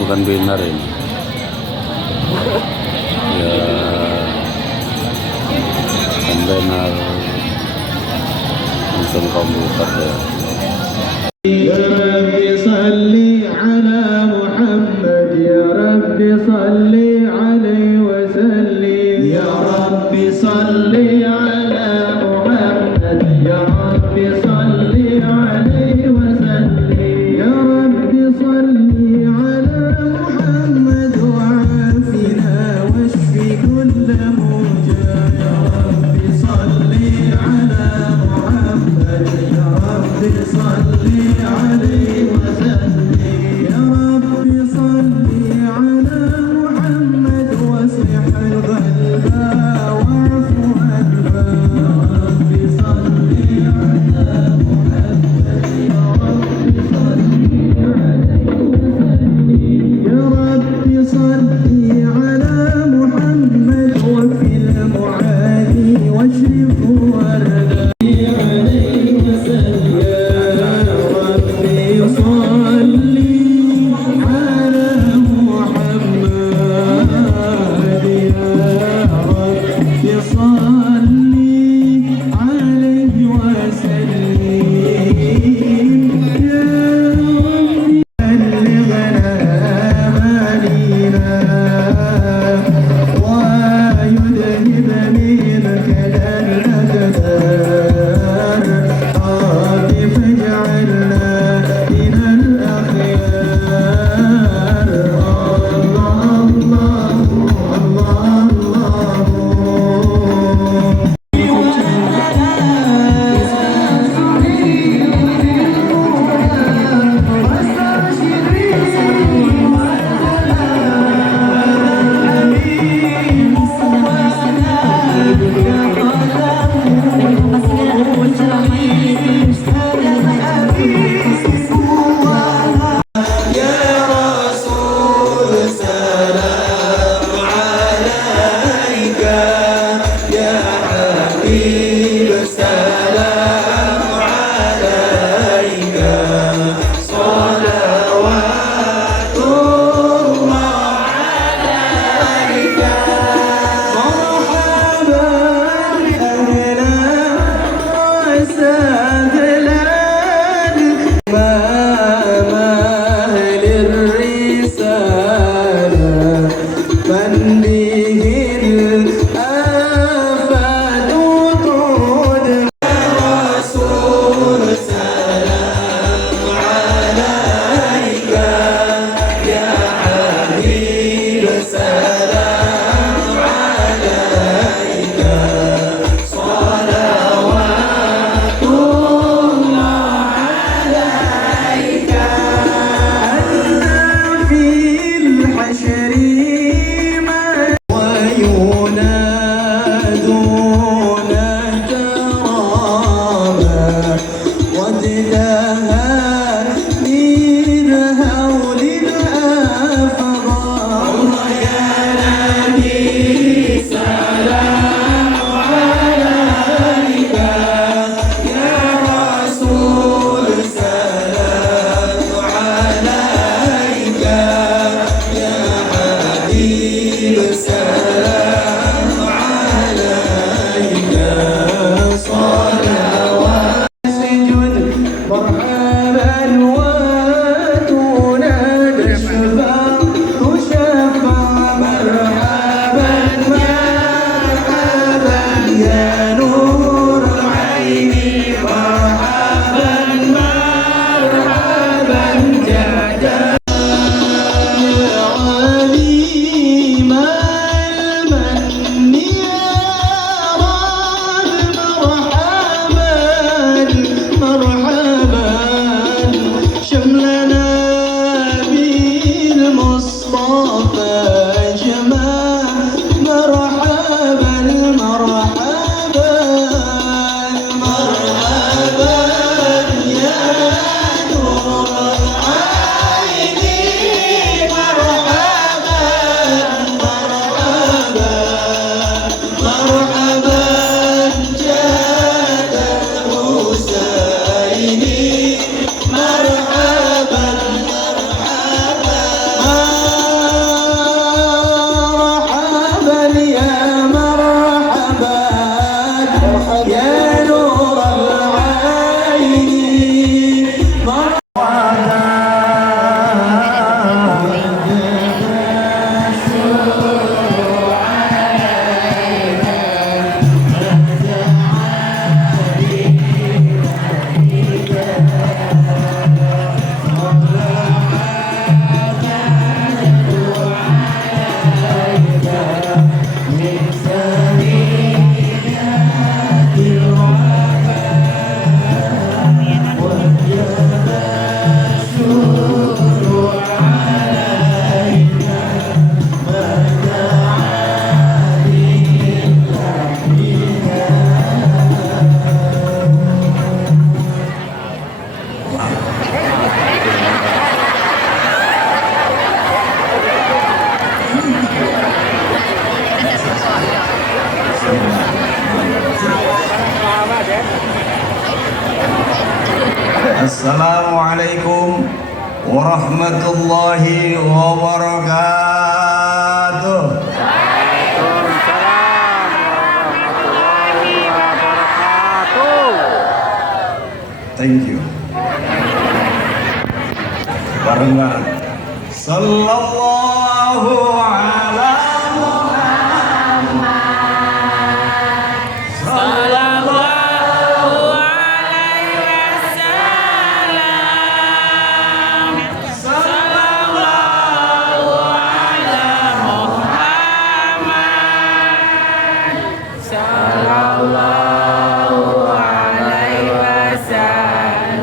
bukan binar ini ya, benar mesin komputer ya. Ya Rabbi salli ala Muhammad, ya Rabbi salli alaihi wa sallim, ya Rabbi salli ala Muhammad, ya Rabbi salli alaihi wa sallim, ya Rabbi salli ala Muhammad wa afina washfi kulla mujah, ya Rabbi salli ala Muhammad, ya Rabbi salli عليه وسلم يا رب صل على محمد واصلح القلب واعف عنه يا رب صل على محمد يا رب صل عليه وسلم يا رب صل على محمد وفي المعالي واشرف ورده Assalamualaikum warahmatullahi wabarakatuh. Thank you. Barengan. Sallallahu ala Muhammad. Sallallahu alaihi wasallam. Sallallahu ala Muhammad. Sallallahu alaihi wasallam.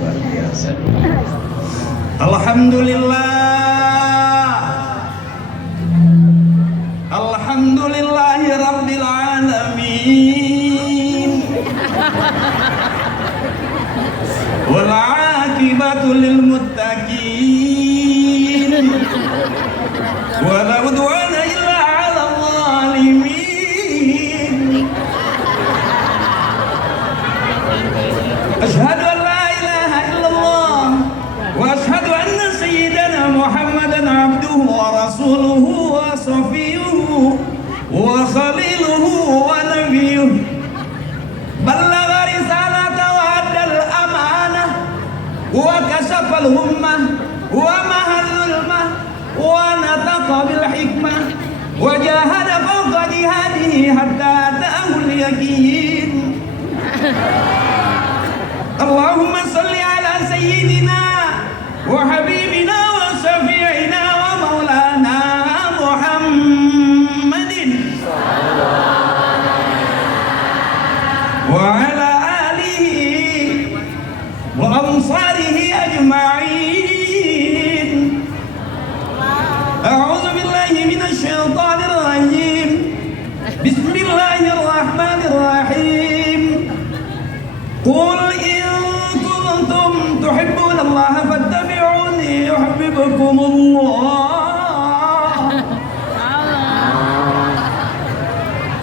Luar biasa. Alhamdulillah. Alhamdulillahi rabbil alamin. Wal aqibatu lil muttaqin. Wa la udwana illa 'alal zalimin. Asyhadu an la ilaha illallah wa asyhadu anna sayyidana Muhammadan abduhu wa rasuluhu wa safiyuhu wa khaliluhu wa nabiyuhu. Ballagha risalata wa addal amanah wa kashafal ummah wa mahal zulmah wa nataqa bil hikmah wa jahada fawqa jihadihi hatta ata'ahu al yaqin. Allahumma salli ala sayyidina wa habibina wa syafi'ina wa maulana Muhammadin wa ala alihi wa ansarihi ajma'in. A'udzu billahi minasy syaithanir rajim. Bismillahirrahmanirrahim. Qul in kuntum tuhibbuna Allah fattabi'uni yuhibbukumullah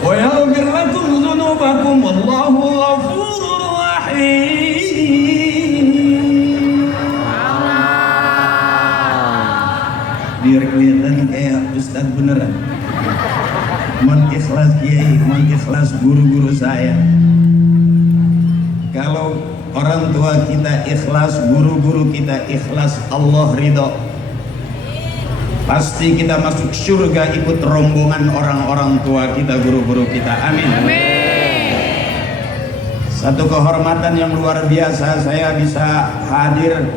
wa yaghfir lakum dhunubakum wallahu ghafurur rahim. Biar kelihatan kayak ustaz beneran. Mengikhlas kiai, mengikhlas guru-guru saya. Kalau orang tua kita ikhlas, guru-guru kita ikhlas, Allah ridho, pasti kita masuk surga ikut rombongan orang-orang tua kita, guru-guru kita. Amin. Satu kehormatan yang luar biasa saya bisa hadir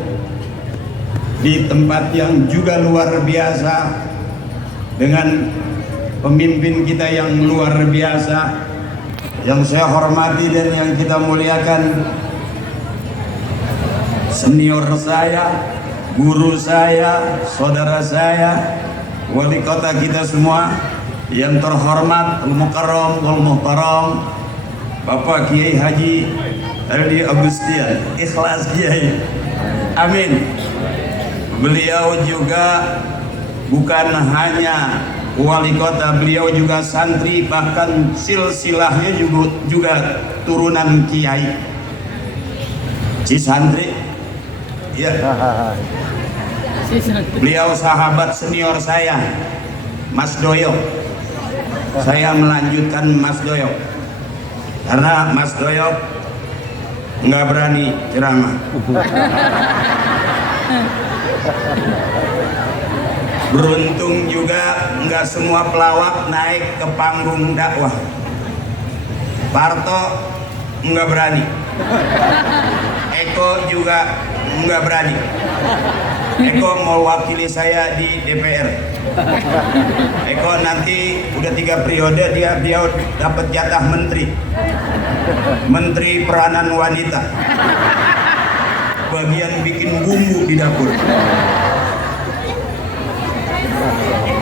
di tempat yang juga luar biasa dengan pemimpin kita yang luar biasa, yang saya hormati dan yang kita muliakan, senior saya, guru saya, saudara saya, wali kota kita semua yang terhormat, al-mukarram wal muhtaram, Bapak Kiai Haji Aldi Agustian, ikhlas Kiai. Amin. Beliau juga bukan hanya wali kota, beliau juga santri, bahkan silsilahnya juga turunan kiai. Si santri, ya. Beliau sahabat senior saya, Mas Doyo. Saya melanjutkan Mas Doyo karena Mas Doyo nggak berani ceramah. Beruntung juga nggak semua pelawak naik ke panggung dakwah. Parto nggak berani, Eko juga nggak berani. Eko mau wakili saya di DPR. Eko nanti udah 3 periode dia dapat jatah menteri peranan wanita, bagian bikin bumbu di dapur.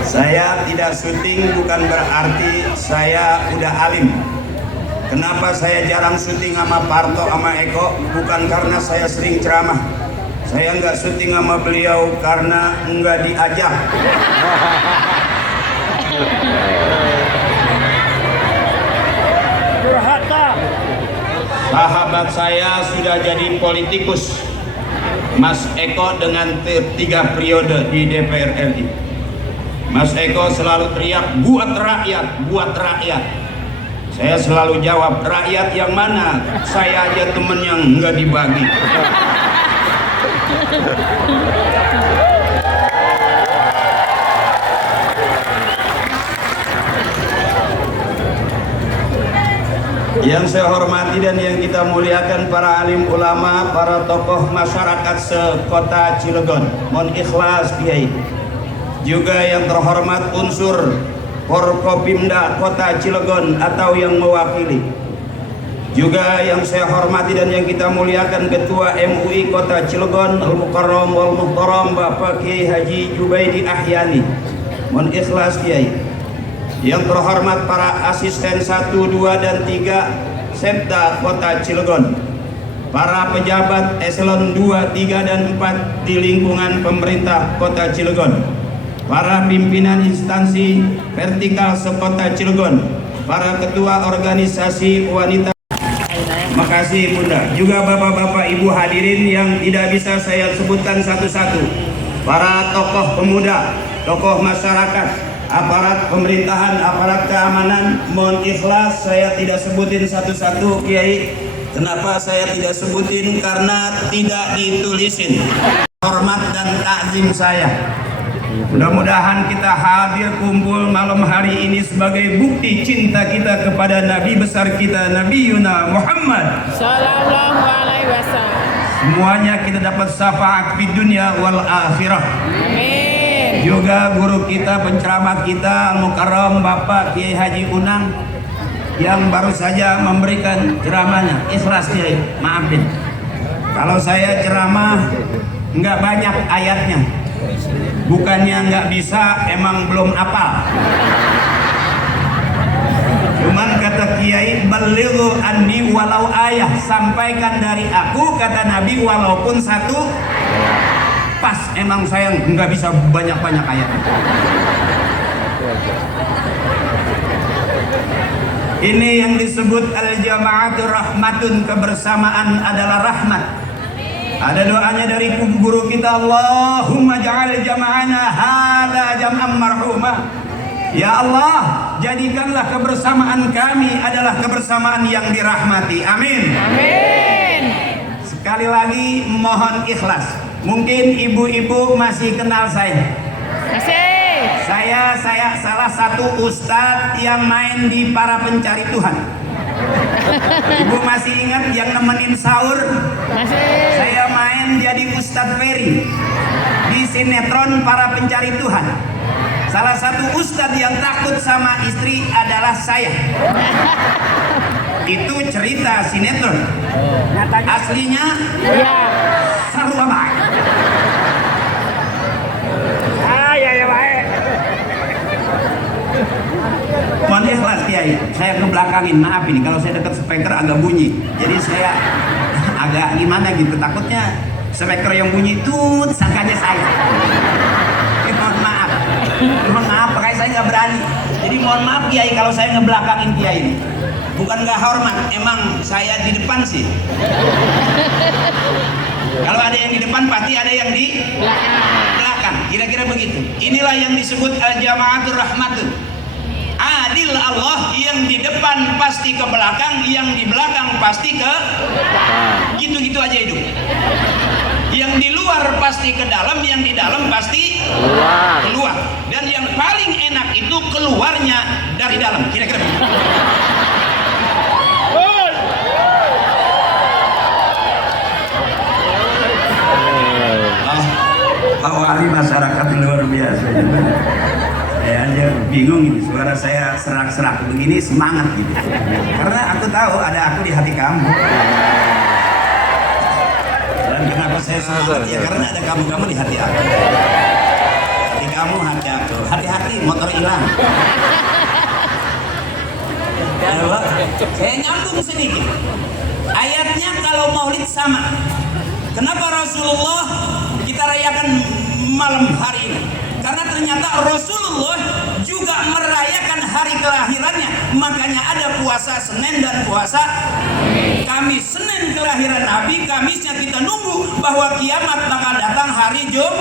Saya tidak syuting bukan berarti saya udah alim. Kenapa saya jarang syuting sama Parto sama Eko? Bukan karena saya sering ceramah. Saya nggak syuting sama beliau karena nggak diajak. sahabat saya sudah jadi politikus, Mas Eko dengan 3 periode di DPR RI. Mas Eko selalu teriak, buat rakyat, buat rakyat. Saya selalu jawab, rakyat yang mana? Saya aja temen yang nggak dibagi. Yang saya hormati dan yang kita muliakan para alim ulama, para tokoh masyarakat sekota Cilegon, mohon ikhlas Kiai. Juga yang terhormat unsur Forkopimda Kota Cilegon atau yang mewakili. Juga yang saya hormati dan yang kita muliakan Ketua MUI Kota Cilegon Al-Mukarram wal Muhtaram Bapak Kiai Haji Jubaidi Ahyani. Mohon ikhlas Kiai. Yang terhormat para asisten 1, 2, dan 3 Setda Kota Cilegon, para pejabat eselon 2, 3, dan 4 di lingkungan pemerintah Kota Cilegon, para pimpinan instansi vertikal sekota Cilegon, para ketua organisasi wanita. Makasih Bunda. Juga bapak-bapak ibu hadirin yang tidak bisa saya sebutkan satu-satu, para tokoh pemuda, tokoh masyarakat, aparat pemerintahan, aparat keamanan, mohon ikhlas saya tidak sebutin satu-satu Kiai. Kenapa saya tidak sebutin? Karena tidak ditulisin. Hormat dan takzim saya. Mudah-mudahan kita hadir kumpul malam hari ini sebagai bukti cinta kita kepada Nabi besar kita, Nabi Yuna Muhammad Sallallahu Alaihi Wasallam. Semuanya kita dapat syafaat di dunia wal akhirah. Amin. Juga guru kita, penceramah kita Al-Mukarram Bapak Kiai Haji Unang yang baru saja memberikan ceramahnya. Ikhlas Kiai, maafin kalau saya ceramah nggak banyak ayatnya, bukannya nggak bisa, emang belum hafal. Cuman kata Kiai, balighu anni walau ayah, sampaikan dari aku kata Nabi walaupun satu. Pas, emang saya nggak bisa banyak-banyak ayat. Ini yang disebut al-jama'atu rahmatun, kebersamaan adalah rahmat. Ada doanya dari guru kita, Allahumma ja'al jama'ana hadza jam'an marhumah. Ya Allah, jadikanlah kebersamaan kami adalah kebersamaan yang dirahmati. Amin. Amin. Sekali lagi mohon ikhlas. Mungkin ibu-ibu masih kenal saya. Masih. Saya salah satu ustadz yang main di Para Pencari Tuhan. Ibu masih ingat yang nemenin sahur? Masih. Saya main jadi Ustadz Ferry di sinetron Para Pencari Tuhan. Salah satu ustadz yang takut sama istri adalah saya. Itu cerita sinetron. Aslinya seru amat. Ya baik. Mohon ikhlas Kiai, saya kebelakangin, maaf ini kalau saya dekat speaker agak bunyi. Jadi saya agak gimana gitu, takutnya speaker yang bunyi tut sangkanya saya. Mohon maaf. Mohon maaf, makanya saya nggak berani. Jadi mohon maaf Kiai kalau saya ngebelakangin Kiai. Bukan nggak hormat, emang saya di depan sih. Kalau ada yang di depan pasti ada yang di belakang. Kira-kira begitu. Inilah yang disebut al-jama'atur rahmatun. Adil Allah, yang di depan pasti ke belakang, yang di belakang pasti ke gitu-gitu aja hidup. Yang di luar pasti ke dalam, yang di dalam pasti keluar. Dan yang paling enak itu keluarnya dari dalam. Kira-kira begitu. Awali masyarakat luar biasa. Saya aja bingung ini, suara saya serak-serak begini semangat gitu. Karena aku tahu ada aku di hati kamu. Dan kenapa saya semangat? Ya karena ada kamu-kamu di hati aku. Hati kamu, hati aku. Hati-hati motor hilang. Saya nyambung sedikit. Ayatnya kalau maulid sama. Kenapa Rasulullah kita rayakan malam hari ini? Karena ternyata Rasulullah juga merayakan hari kelahirannya. Makanya ada puasa Senin dan puasa Kamis. Senin kelahiran Nabi, Kamisnya kita nunggu bahwa kiamat bakal datang hari Jumat.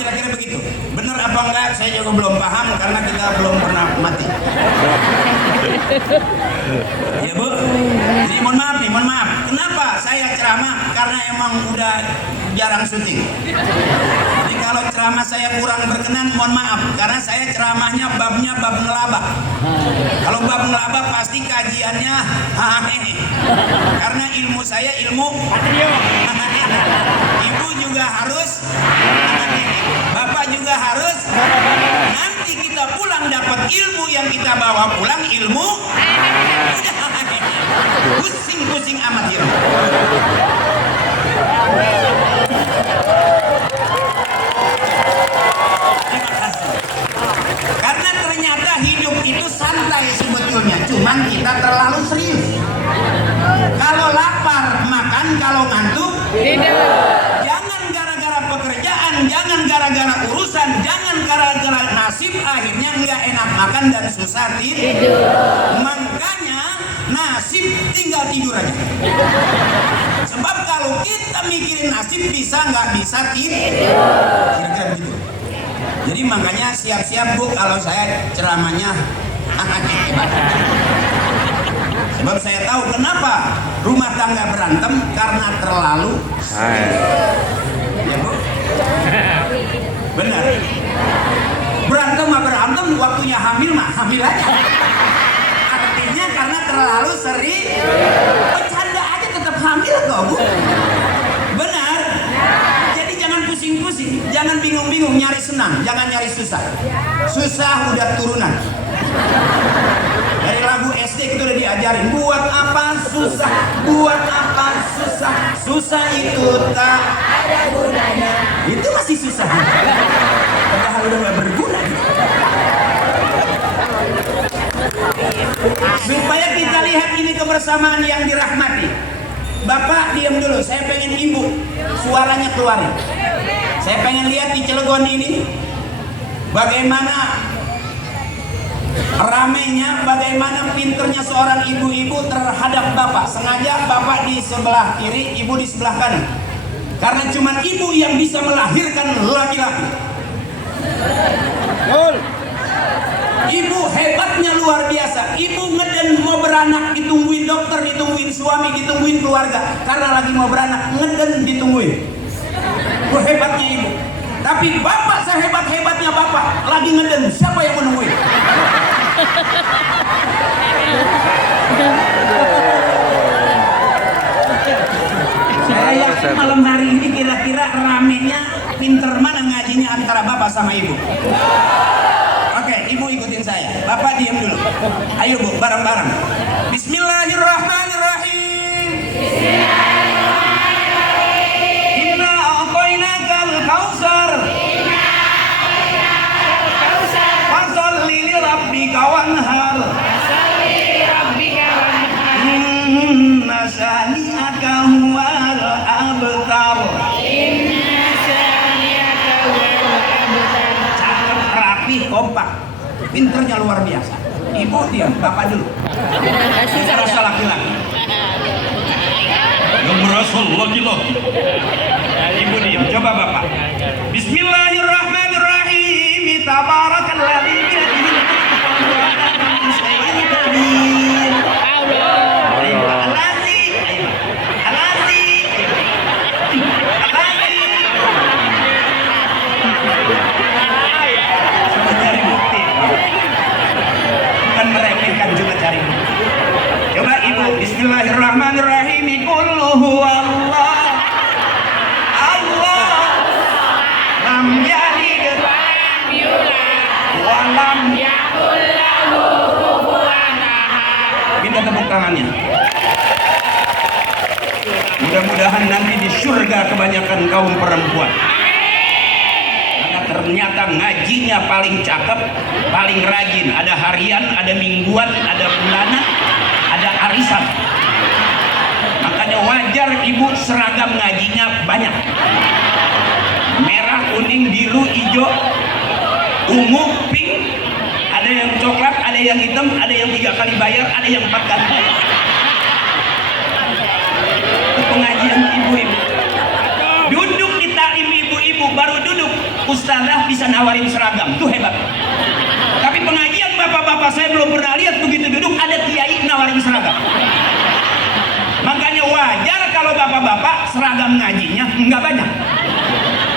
Kira-kira begitu. Benar apa enggak? Saya juga belum paham karena kita belum pernah mati. Ya Bu. Jadi mohon maaf. Kenapa saya ceramah? Karena emang udah jarang syuting. Jadi kalau ceramah saya kurang berkenan, mohon maaf. Karena saya ceramahnya babnya bab ngelabah. Kalau bab ngelabah pasti kajiannya ini. Karena ilmu saya ilmu Ibu juga harus, Bapak juga harus. Nanti kita pulang dapat ilmu yang kita bawa pulang ilmu. Pusing-pusing amat ilmu. Terima kasih. Karena ternyata hidup itu santai sebetulnya, cuman kita terlalu serius. Kalau lapar makan, kalau ngantuk tidur. Jangan gara-gara pekerjaan, jangan gara-gara urusan, jangan gara-gara nasib akhirnya nggak enak makan dan susah tidur. Makanya nasib tinggal tidur aja. Sebab kalau kita mikirin nasib bisa nggak bisa tidur. Kira-kira begitu. Jadi makanya siap-siap Bu kalau saya ceramahnya sebab saya tahu kenapa rumah tangga berantem karena terlalu ya Bu. Benar. Berantem waktunya hamil aja. Artinya karena terlalu sering bercanda aja tetap hamil kok Bu. Benar. Jadi jangan pusing-pusing, jangan bingung-bingung nyari senang, jangan nyari susah. Susah udah turunan. Dari lagu SD kita udah diajarin buat apa susah, buat apa susah, susah itu tak ada gunanya. Itu masih susah. Padahal udah gak berguna. Supaya kita lihat ini kebersamaan yang dirahmati. Bapak diam dulu, saya pengen ibu suaranya keluar. Saya pengen lihat di Cilegon ini bagaimana ramenya, bagaimana pinternya seorang ibu-ibu terhadap bapak. Sengaja bapak di sebelah kiri, ibu di sebelah kanan. Karena cuma ibu yang bisa melahirkan laki-laki. Ibu hebatnya luar biasa. Ibu ngeden mau beranak ditungguin dokter, ditungguin suami, ditungguin keluarga. Karena lagi mau beranak ngeden ditungguin. Hebatnya ibu. Tapi bapak sehebat-hebatnya bapak lagi ngeden, siapa yang menungguin? Saya yakin malam hari ini kira-kira ramenya pinter mana ngajinya antara bapak sama ibu. Oke, ibu ikutin saya. Bapak diam dulu. Ayo Bu, bareng-bareng. Bismillahirrahmanirrahim. Inna a'tainakal kautsar. Fasholli li rabbika wanhar. Inna shani'aka huwal abtar. Cakep, rapi, kompak. Pinternya luar biasa. Ibu diam, bapak dulu. Merasa laki-laki. Yang merasa laki-laki. Ibu diam, coba bapak. Bismillahirrahmanirrahim. Tabarakalladzi biyadihi Bismillahirrahmanirrahim. Qul huwallah Allah lam yalid wa lam yakul lahu kufuwan ahad. Minta tepuk tangannya. Mudah-mudahan nanti di surga kebanyakan kaum perempuan. Karena ternyata ngajinya paling cakep, paling rajin. Ada harian, ada mingguan, ada bulanan, ada arisan. Makanya wajar ibu seragam ngajinya banyak. Merah, kuning, biru, hijau, ungu, pink. Ada Ada yang coklat, ada yang hitam, ada yang 3 kali bayar, ada yang 4 kali bayar. Itu pengajian ibu-ibu. Duduk di taklim ibu-ibu, baru duduk ustazah bisa nawarin seragam, itu hebat. Tapi pengajian bapak-bapak saya belum pernah lihat begitu duduk ada kiai nawarin seragam. Makanya wajar kalau bapak-bapak seragam ngajinya nggak banyak.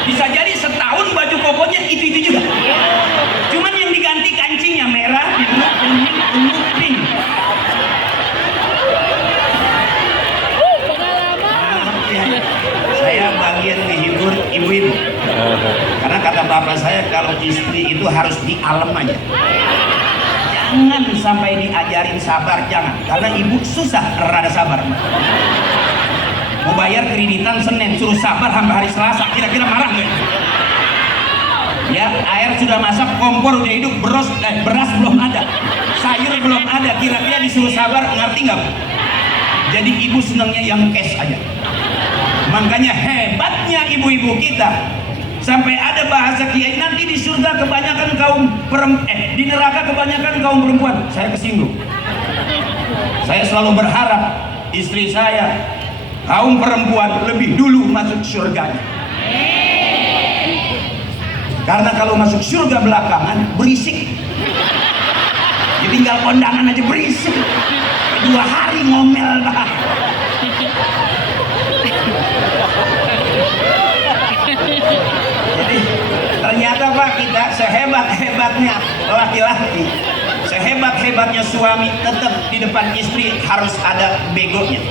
Bisa jadi setahun baju kokonya itu juga. Cuman yang diganti kancingnya merah, biru, kuning, ungu, pink. Saya bagian menghibur ibu-ibu. Karena kata bapak saya kalau istri itu harus di alam aja. Jangan sampai diajarin sabar, jangan. Karena ibu susah rada sabar. Mau bayar kreditan Senin, suruh sabar sampai hari Selasa, kira-kira marah nggak? Ya, air sudah masak, kompor udah hidup, beras belum ada, sayur belum ada, kira-kira disuruh sabar, ngerti nggak? Jadi ibu senangnya yang cash aja. Makanya hebatnya ibu-ibu kita. Sampai ada bahasa kiai nanti di surga kebanyakan di neraka kebanyakan kaum perempuan. Saya kesinggung. Saya selalu berharap istri saya kaum perempuan lebih dulu masuk surganya. Karena kalau masuk surga belakangan berisik. Ditinggal kondangan aja berisik. 2 hari ngomel bah. Jadi ternyata Pak, kita sehebat-hebatnya laki-laki, sehebat-hebatnya suami, tetap di depan istri harus ada begonya.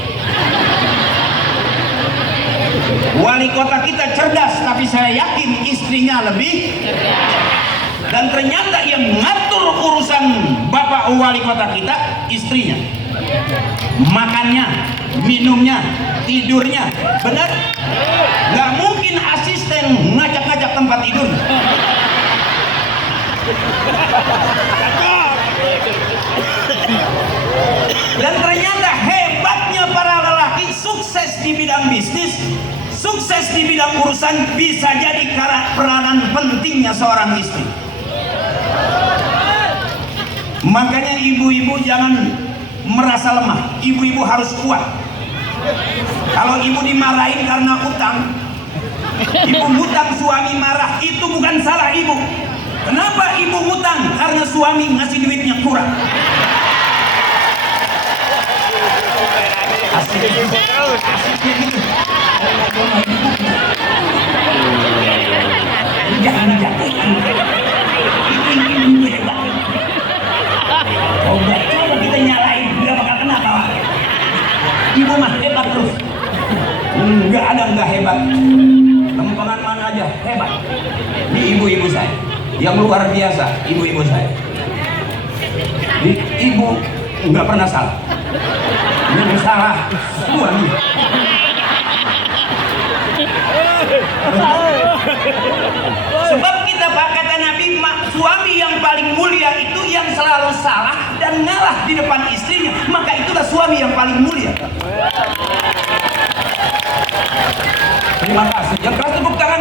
Wali kota kita cerdas, tapi saya yakin istrinya lebih. Dan ternyata yang mengatur urusan bapak wali kota kita istrinya. Makannya, minumnya, tidurnya, benar? Nggak mungkin asisten ngajak-ngajak tempat tidur. Dan ternyata hebatnya para lelaki sukses di bidang bisnis, sukses di bidang urusan, bisa jadi karena peranan pentingnya seorang istri. Makanya ibu-ibu jangan merasa lemah, ibu-ibu harus kuat. Kalau ibu dimarahin karena utang, ibu ngutang suami marah, itu bukan salah ibu. Kenapa ibu ngutang? Karena suami ngasih duitnya kurang. Asiknya gitu. Jangan jatuhin. Itu hebat. Coba kita nyalain, nggak bakal kena kawan. Ibu mah hebat terus. Nggak ada nggak hebat. Lempengan mana aja hebat. Di ibu-ibu saya yang luar biasa, ibu-ibu saya. Ibu nggak pernah salah. Yang salah suami. Sebab kita Pak, kata Nabi, suami yang paling mulia itu yang selalu salah dan ngalah di depan istrinya, maka itulah suami yang paling mulia. Terima kasih. Yang keras tepuk tangan.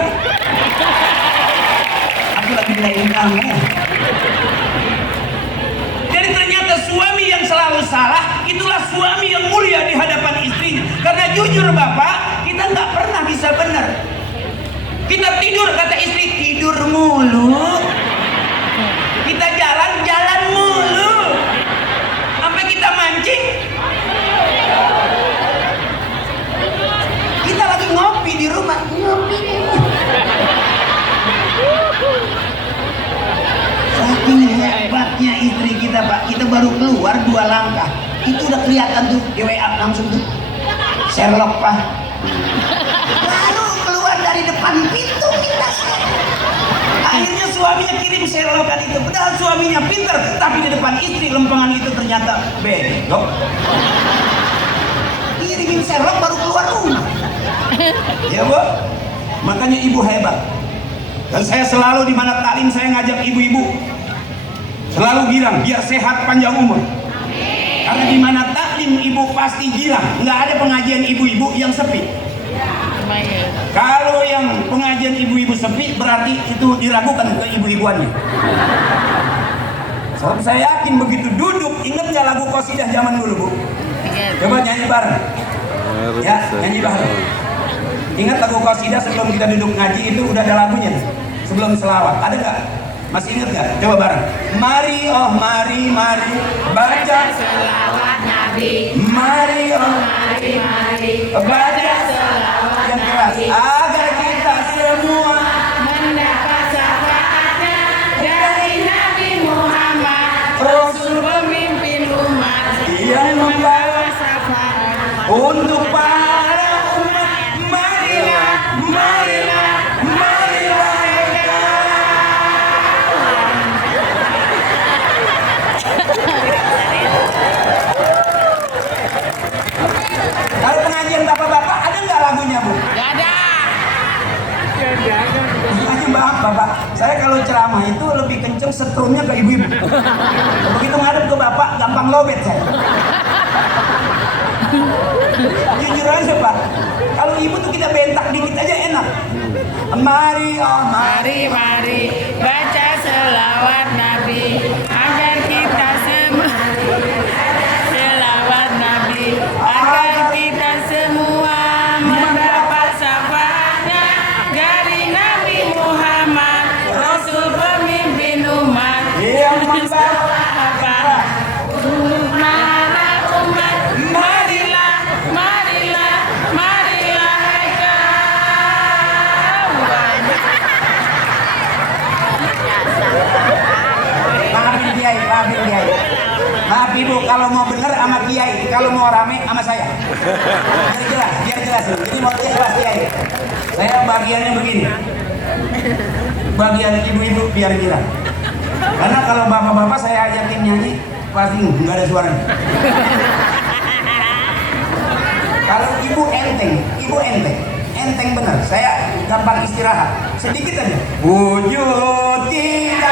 Aku lagi belain kamu. Jadi ternyata suami yang selalu salah itulah suami yang mulia di hadapan istrinya. Karena jujur Bapak, kita nggak pernah bisa benar. Kita tidur, kata istri, tidur mulu. Kita jalan mulu. Sampai kita mancing. Kita lagi ngopi di rumah, ngopi. Saking hebatnya istri kita Pak, kita baru keluar 2 langkah, itu udah kelihatan tuh di WA langsung tuh Sherlock Pak. Baru keluar dari depan pintu kita. Akhirnya suaminya kirim Sherlockan itu. Padahal suaminya pinter, tapi di depan istri lempengan itu ternyata bego. Kirimin Sherlock baru keluar rumah. Ya Bu, makanya ibu hebat. Dan saya selalu di mana taklim saya ngajak ibu-ibu selalu bilang biar sehat panjang umur. Karena di mana taklim ibu pasti girang, nggak ada pengajian ibu-ibu yang sepi. Kalau yang pengajian ibu-ibu sepi berarti itu diragukan ke ibu-ibuannya. Sebab saya yakin begitu duduk, ingat nggak lagu qasidah zaman dulu, Bu? Coba nyanyi bareng. Ya, nyanyi bareng. Ingat lagu qasidah sebelum kita duduk ngaji itu udah ada lagunya. Sebelum selawat, ada nggak? Masih ingat nggak? Coba bareng. Mari, oh mari, mari baca selawat Nabi. Mari, oh Mari, mari baca selawat yang keras agar kita semua mendapat syafaatnya dari Nabi Muhammad, Rasul pemimpin umat yang membawa syafaat untuk para umat. Marilah, marilah, marilah Kalau pengajian bapak-bapak ada nggak lagunya, Bu? Gak ada. Ini maaf bapak, saya kalau ceramah itu lebih kenceng setrumnya ke ibu-ibu. Begitu ngadep ke bapak, gampang lobet saya. Jujur aja Pak, kalau ibu tuh kita bentak dikit aja enak. Mari, oh mari. Mari, mari baca selawat Nabi agar kita semua selawat Nabi agar kita semua mendapat syafaatnya dari Nabi Muhammad, Rasul pemimpin umat Yang membawa syafaat untuk para umat. Marilah, marilah, marilah maafin kiai, maafin kiai. Maaf ibu, kalau mau bener sama kiai, kalau mau rame sama saya. Biar jelas. Ini mau jelas kiai. Saya bagiannya begini. Bagian ibu-ibu biar jelas. Karena kalau bapak-bapak saya ajakin nyanyi, pasti nggak ada suaranya. Kalau ibu enteng bener. Saya gampang istirahat. Sedikit aja. Wujud kita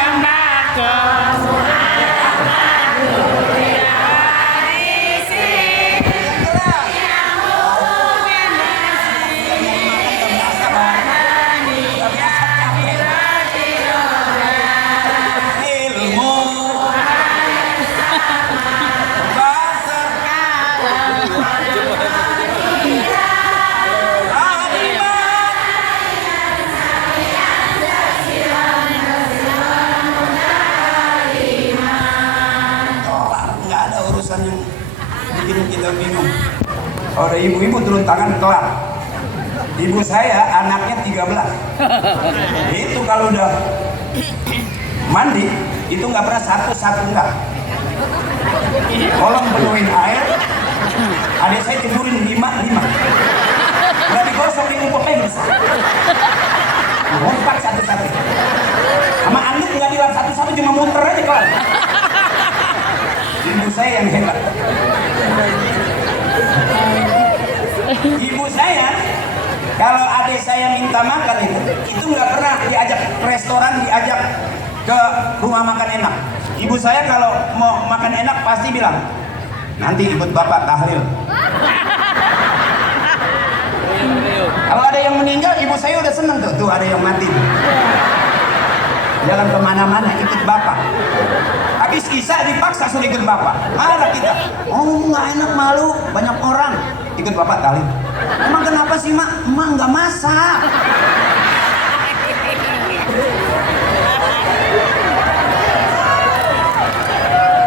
bikin kita bingung. Kalau ada ibu-ibu turun tangan kelar. Ibu saya anaknya 13. Itu kalau udah mandi itu nggak pernah satu enggak. Tolong penuhin air. Adik saya tidurin 5. Udah digosok di ngumpulnya bisa. Ngompak satu-satu. Sama anduk nggak dilap satu-satu, cuma muter aja kelar. Ibu saya yang hebat. Ibu saya kalau adik saya minta makan itu nggak pernah diajak ke restoran, diajak ke rumah makan enak. Ibu saya kalau mau makan enak pasti bilang, nanti ikut bapak tahlil. Kalau ada yang meninggal, ibu saya udah seneng tuh ada yang mati. Jalan kemana-mana ikut bapak. Habis Isya dipaksa suruh ikut bapak. Marah kita. Oh nggak enak, malu, banyak orang. Ikut bapak tahlil. Emang kenapa sih mak? Emang nggak masak.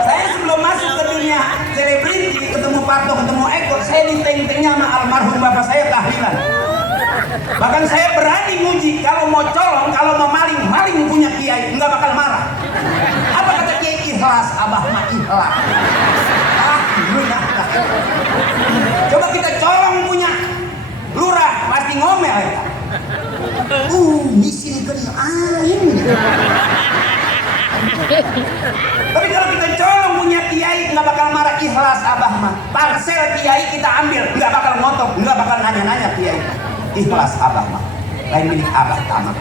Saya sebelum masuk ke dunia selebriti, ketemu Parto, ketemu Eko, saya diteng-tengnya sama almarhum bapak saya tahlilan. Bahkan saya berani nguji, kalau mau colong, kalau mau maling punya kiai, nggak bakal marah. Apa kata kiai? Ikhlas, abah mah ikhlas. Coba kita colong punya lurah, pasti ngomel ya. Disinkan aing. Tapi kalau kita colong punya kiai, nggak bakal marah, ikhlas abah mah. Parsel kiai kita ambil, nggak bakal ngotot, nggak bakal nanya-nanya kiai. Ikhlas abah mah, lain milik abah tamat.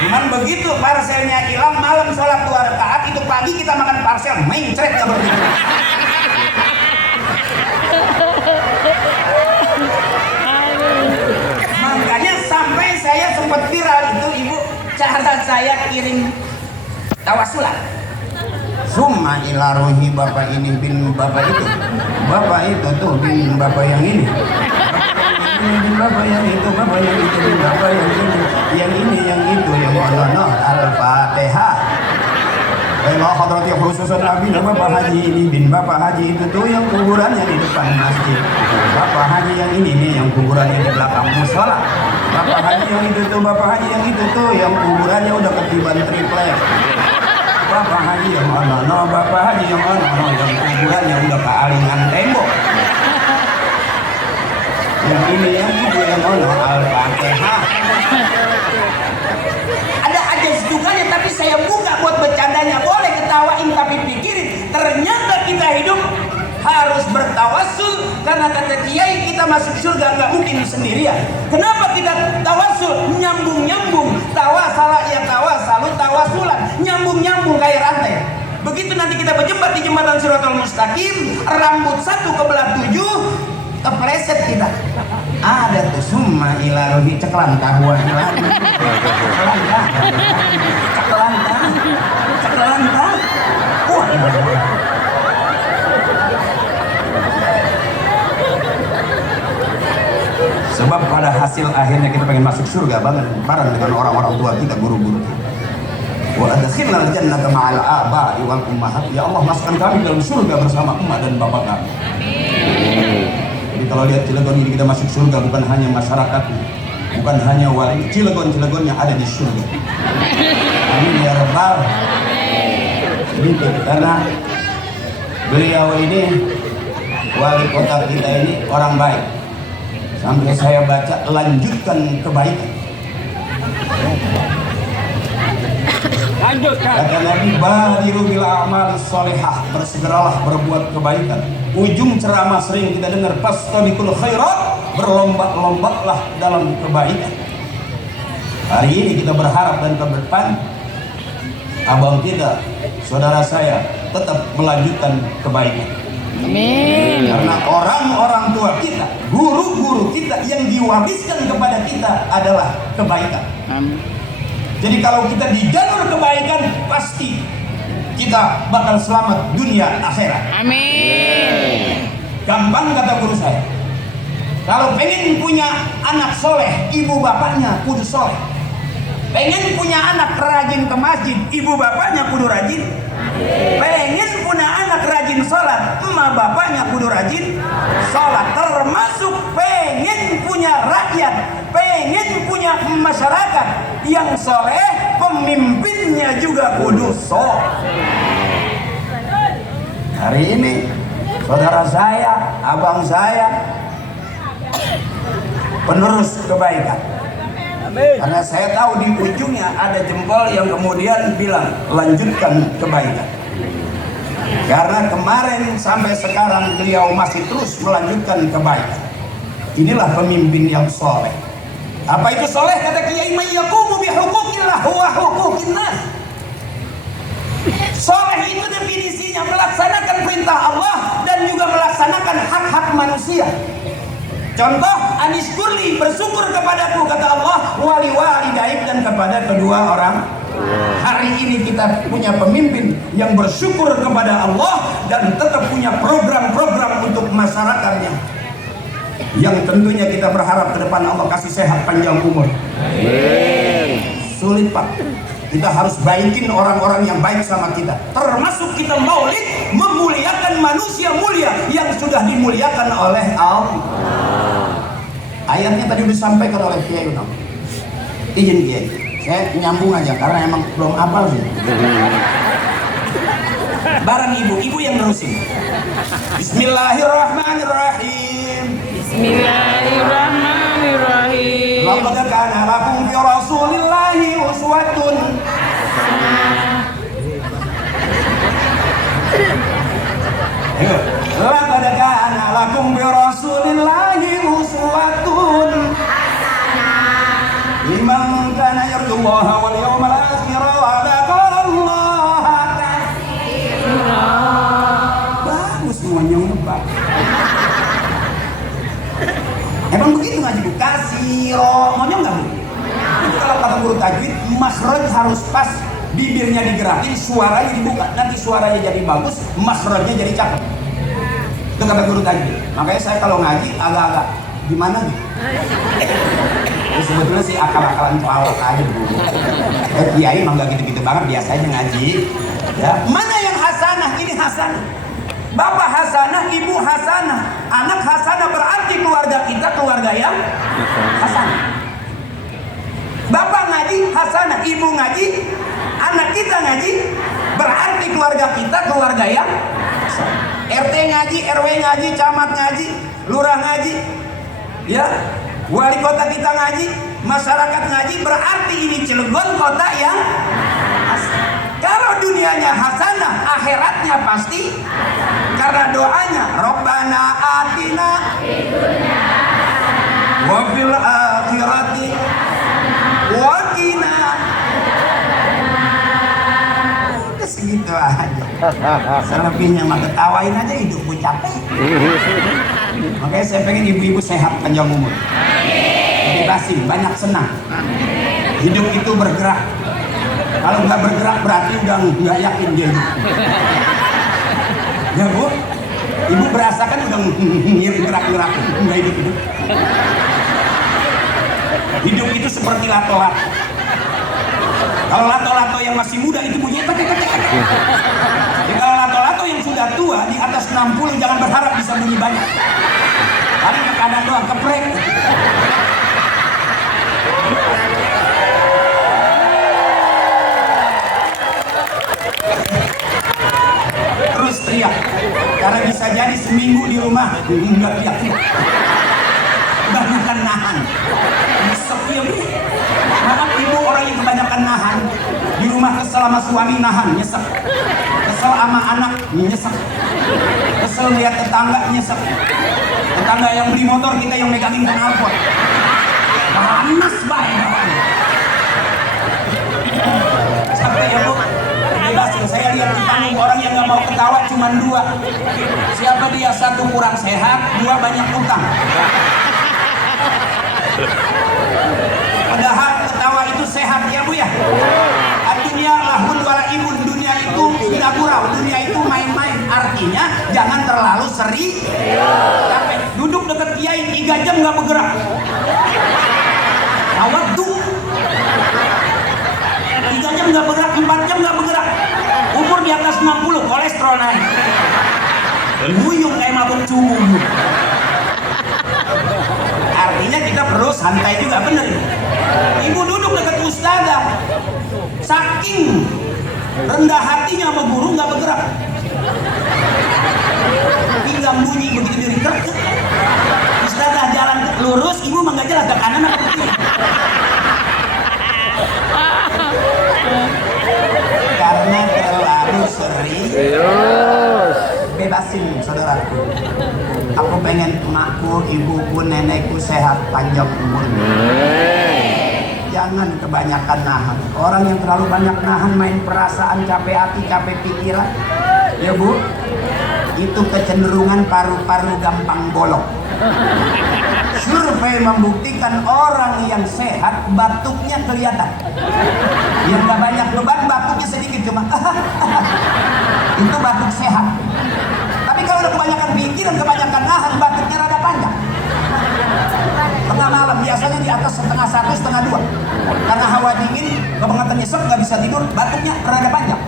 Cuman begitu parselnya hilang, malam sholat 2 rakaat, itu pagi kita makan parsel, mencret ke begitu. Makanya sampai saya sempat viral itu, ibu, cara saya kirim tawasulan. Summa ila ruhi bapak ini bin bapak itu. Bapak itu tuh bin bapak yang ini. Bin bapak yang itu, bapak yang itu, bin bapak yang ini, yang itu, yang ono Al-Fatihah. Ela hadrati khususan Nabi Bapak Haji ini bin Bapak Haji itu tuh yang kuburannya di depan masjid. Bapak Haji yang ini nih yang kuburannya di belakang musola. Bapak Haji yang itu tuh, Bapak Haji yang itu tuh yang kuburannya udah ketiban triplek. Bapak Haji yang ono, Bapak Haji yang ono yang kuburannya udah kealingan tembok. Yang ini yang itu yang ono Al-Fatihah. Ada sejuganya, tapi saya buka buat bercandanya. Boleh ketawain tapi pikirin, ternyata kita hidup harus bertawasul. Karena kata kiai kita masuk surga nggak mungkin sendirian. Kenapa kita tawasul? Nyambung-nyambung. Tawasala ya tawasalu tawasulan. Nyambung-nyambung kayak rantai. Begitu nanti kita berjembat di jembatan Shiratal Mustaqim, rambut satu kebelah 7, kepleset kita. Ada tuh summa ila ruhi ceklan kahuan lagi. Ceklan. Wah. Sebab pada hasil akhirnya kita pengen masuk surga bareng dengan orang-orang tua kita, guru-guru kita. Wa adkhilnal jannata ma'al aba'i wal ummahat. Ya Allah, masukkan kami dalam surga bersama emak dan bapak kami. Jadi kalau lihat Cilegon ini kita masuk surga bukan hanya masyarakat, bukan hanya wali Cilegon yang ada di surga. Amin ya rabbal. Ini karena beliau ini wali kota kita ini orang baik. Sampai saya baca lanjutkan kebaikan. Kata Nabi, badiru bil a'mal sholihah, bersegeralah berbuat kebaikan. Ujung ceramah sering kita dengar, fastabiqul khairat, berlomba-lombalah dalam kebaikan. Hari ini kita berharap dan ke depan abang kita, saudara saya tetap melanjutkan kebaikan. Amin. Karena orang-orang tua kita, guru-guru kita yang diwariskan kepada kita adalah kebaikan. Amin. Jadi kalau kita di jalur kebaikan, pasti kita bakal selamat dunia akhirat. Amin. Gampang kata guru saya. Kalau pengen punya anak soleh, ibu bapaknya kudu soleh. Pengen punya anak rajin ke masjid, ibu bapaknya kudu rajin. Pengen punya anak rajin sholat, emak bapaknya kudu rajin sholat. Termasuk pengen punya rakyat, pengen punya masyarakat yang soleh, pemimpinnya juga kudu soleh. Hari ini saudara saya, abang saya penerus kebaikan. Karena saya tahu di ujungnya ada jempol yang kemudian bilang lanjutkan kebaikan. Karena kemarin sampai sekarang beliau masih terus melanjutkan kebaikan. Inilah pemimpin yang soleh. Apa itu soleh? Kata Kiai, mayyaqumu bihuquqillah wa huquqin nas. Soleh itu definisinya melaksanakan perintah Allah dan juga melaksanakan hak-hak manusia. Contoh, Anis Kurli, bersyukur kepadaku, kata Allah, wali walidaik, dan kepada kedua orang. Hari ini kita punya pemimpin yang bersyukur kepada Allah dan tetap punya program-program untuk masyarakatnya. Yang tentunya kita berharap ke depan Allah kasih sehat panjang umur. Sulit Pak. Kita harus baikin orang-orang yang baik sama kita. Termasuk kita maulid memuliakan manusia mulia yang sudah dimuliakan oleh Allah. Ayatnya tadi disampaikan oleh Kiai Unam. Izin Kiai, saya nyambung aja karena emang belum hafal sih. Barang ibu yang nerusin. Bismillahirrahmanirrahim. Bismillahirrahmanirrahim. Laqad kana lakum fi Rasulillahi uswatun. Laqad kana lakum fi Rasulillahi uswatun liman kana yarjullaha wal yawmal akhir wa dzakara Allaha katsira. Bagus semuanya nebak. Emang begitu ngaji Bu? Kasiro, maunya enggak Bu? Itu kalau kata guru tajwid, makhraj harus pas, bibirnya digerakin, suaranya dibuka, nanti suaranya jadi bagus, makhrajnya jadi cakep. Itu kata guru tajwid. Makanya saya kalau ngaji agak-agak gimana gitu. Ya, sebetulnya sih akal-akalan pelawak aja dulu. Kiai mah nggak gitu-gitu banget, biasanya ngaji. Ya, mana yang hasanah? Ini hasanah. Bapak hasanah, ibu hasanah, anak hasanah, berarti keluarga kita keluarga yang hasanah. Bapak ngaji hasanah, ibu ngaji, anak kita ngaji, berarti keluarga kita keluarga yang hasanah. RT ngaji, RW ngaji, camat ngaji, lurah ngaji, ya, wali kota kita ngaji, masyarakat ngaji, berarti ini Cilegon kota yang hasanah. Kalau dunianya hasanah, akhiratnya pasti, karena doanya Rabbana atina wa fil akhirati wa qina. Udah segitu aja. Selebihnya mah ketawain aja, hidupku capek. Makanya saya pengen ibu-ibu sehat, panjang umur, bebasin, banyak senang. Hidup itu bergerak. Kalau nggak bergerak berarti udah nggak yakin dia. Ya Bu, ibu berasa kan udah gerak-gerak, nggak hidup. Hidup itu seperti lato-lato. Kalau lato-lato yang masih muda itu bunyinya tek-tek-tek. Kalau lato-lato yang sudah tua di atas 60 jangan berharap bisa bunyi banyak. Paling ke kanan doang, keprek. Terus teriak, karena bisa jadi seminggu di rumah nggak teriak, kebanyakan nahan, nyesek ya Bu. Maka ibu orang yang kebanyakan nahan di rumah, kesel sama suami nahan, nyesek, kesel sama anak nyesek, kesel lihat tetangga nyesek, tetangga yang beli motor kita yang megangin knalpot, panas banget. Sampai ya Bu, bebasin. Saya lihat di panggung orang yang nggak mau ketawa cuma 2. Siapa dia? 1 kurang sehat, 2 banyak utang. Padahal ketawa itu sehat ya Bu ya. Dunia lahun wala ibun, dunia itu tidak gurau, dunia itu main-main. Artinya jangan terlalu sering capek. Duduk dekat kiai 3 jam nggak bergerak, awat tuh 3 jam nggak bergerak, 4 jam nggak bergerak, umur di atas 60, kolesterol naik, nguyung kayak mabuk cumu. Artinya kita perlu santai juga, bener. Ibu duduk dekat ustazah, saking rendah hatinya sama guru nggak bergerak, pinggang bunyi begitu diri kerja. Ustazah jalan lurus, ibu mah nggak jelas ke kanan apa ke kiri. Karena terlalu serius. Bebasin saudaraku. Aku pengen emakku, ibuku, nenekku sehat panjang umur. Jangan kebanyakan nahan. Orang yang terlalu banyak nahan, main perasaan, capek hati, capek pikiran, ya Bu, itu kecenderungan paru-paru gampang bolong. Survei membuktikan orang yang sehat batuknya kelihatan. Yang gak banyak beban batuknya sedikit, cuma itu batuk sehat. Tapi kalau udah kebanyakan pikiran, kebanyakan nahan, batuknya rada panjang. Tengah malam biasanya di atas 1:30, 1:30. Karena hawa dingin, kebangetan nyesek, gak bisa tidur, batuknya rada panjang.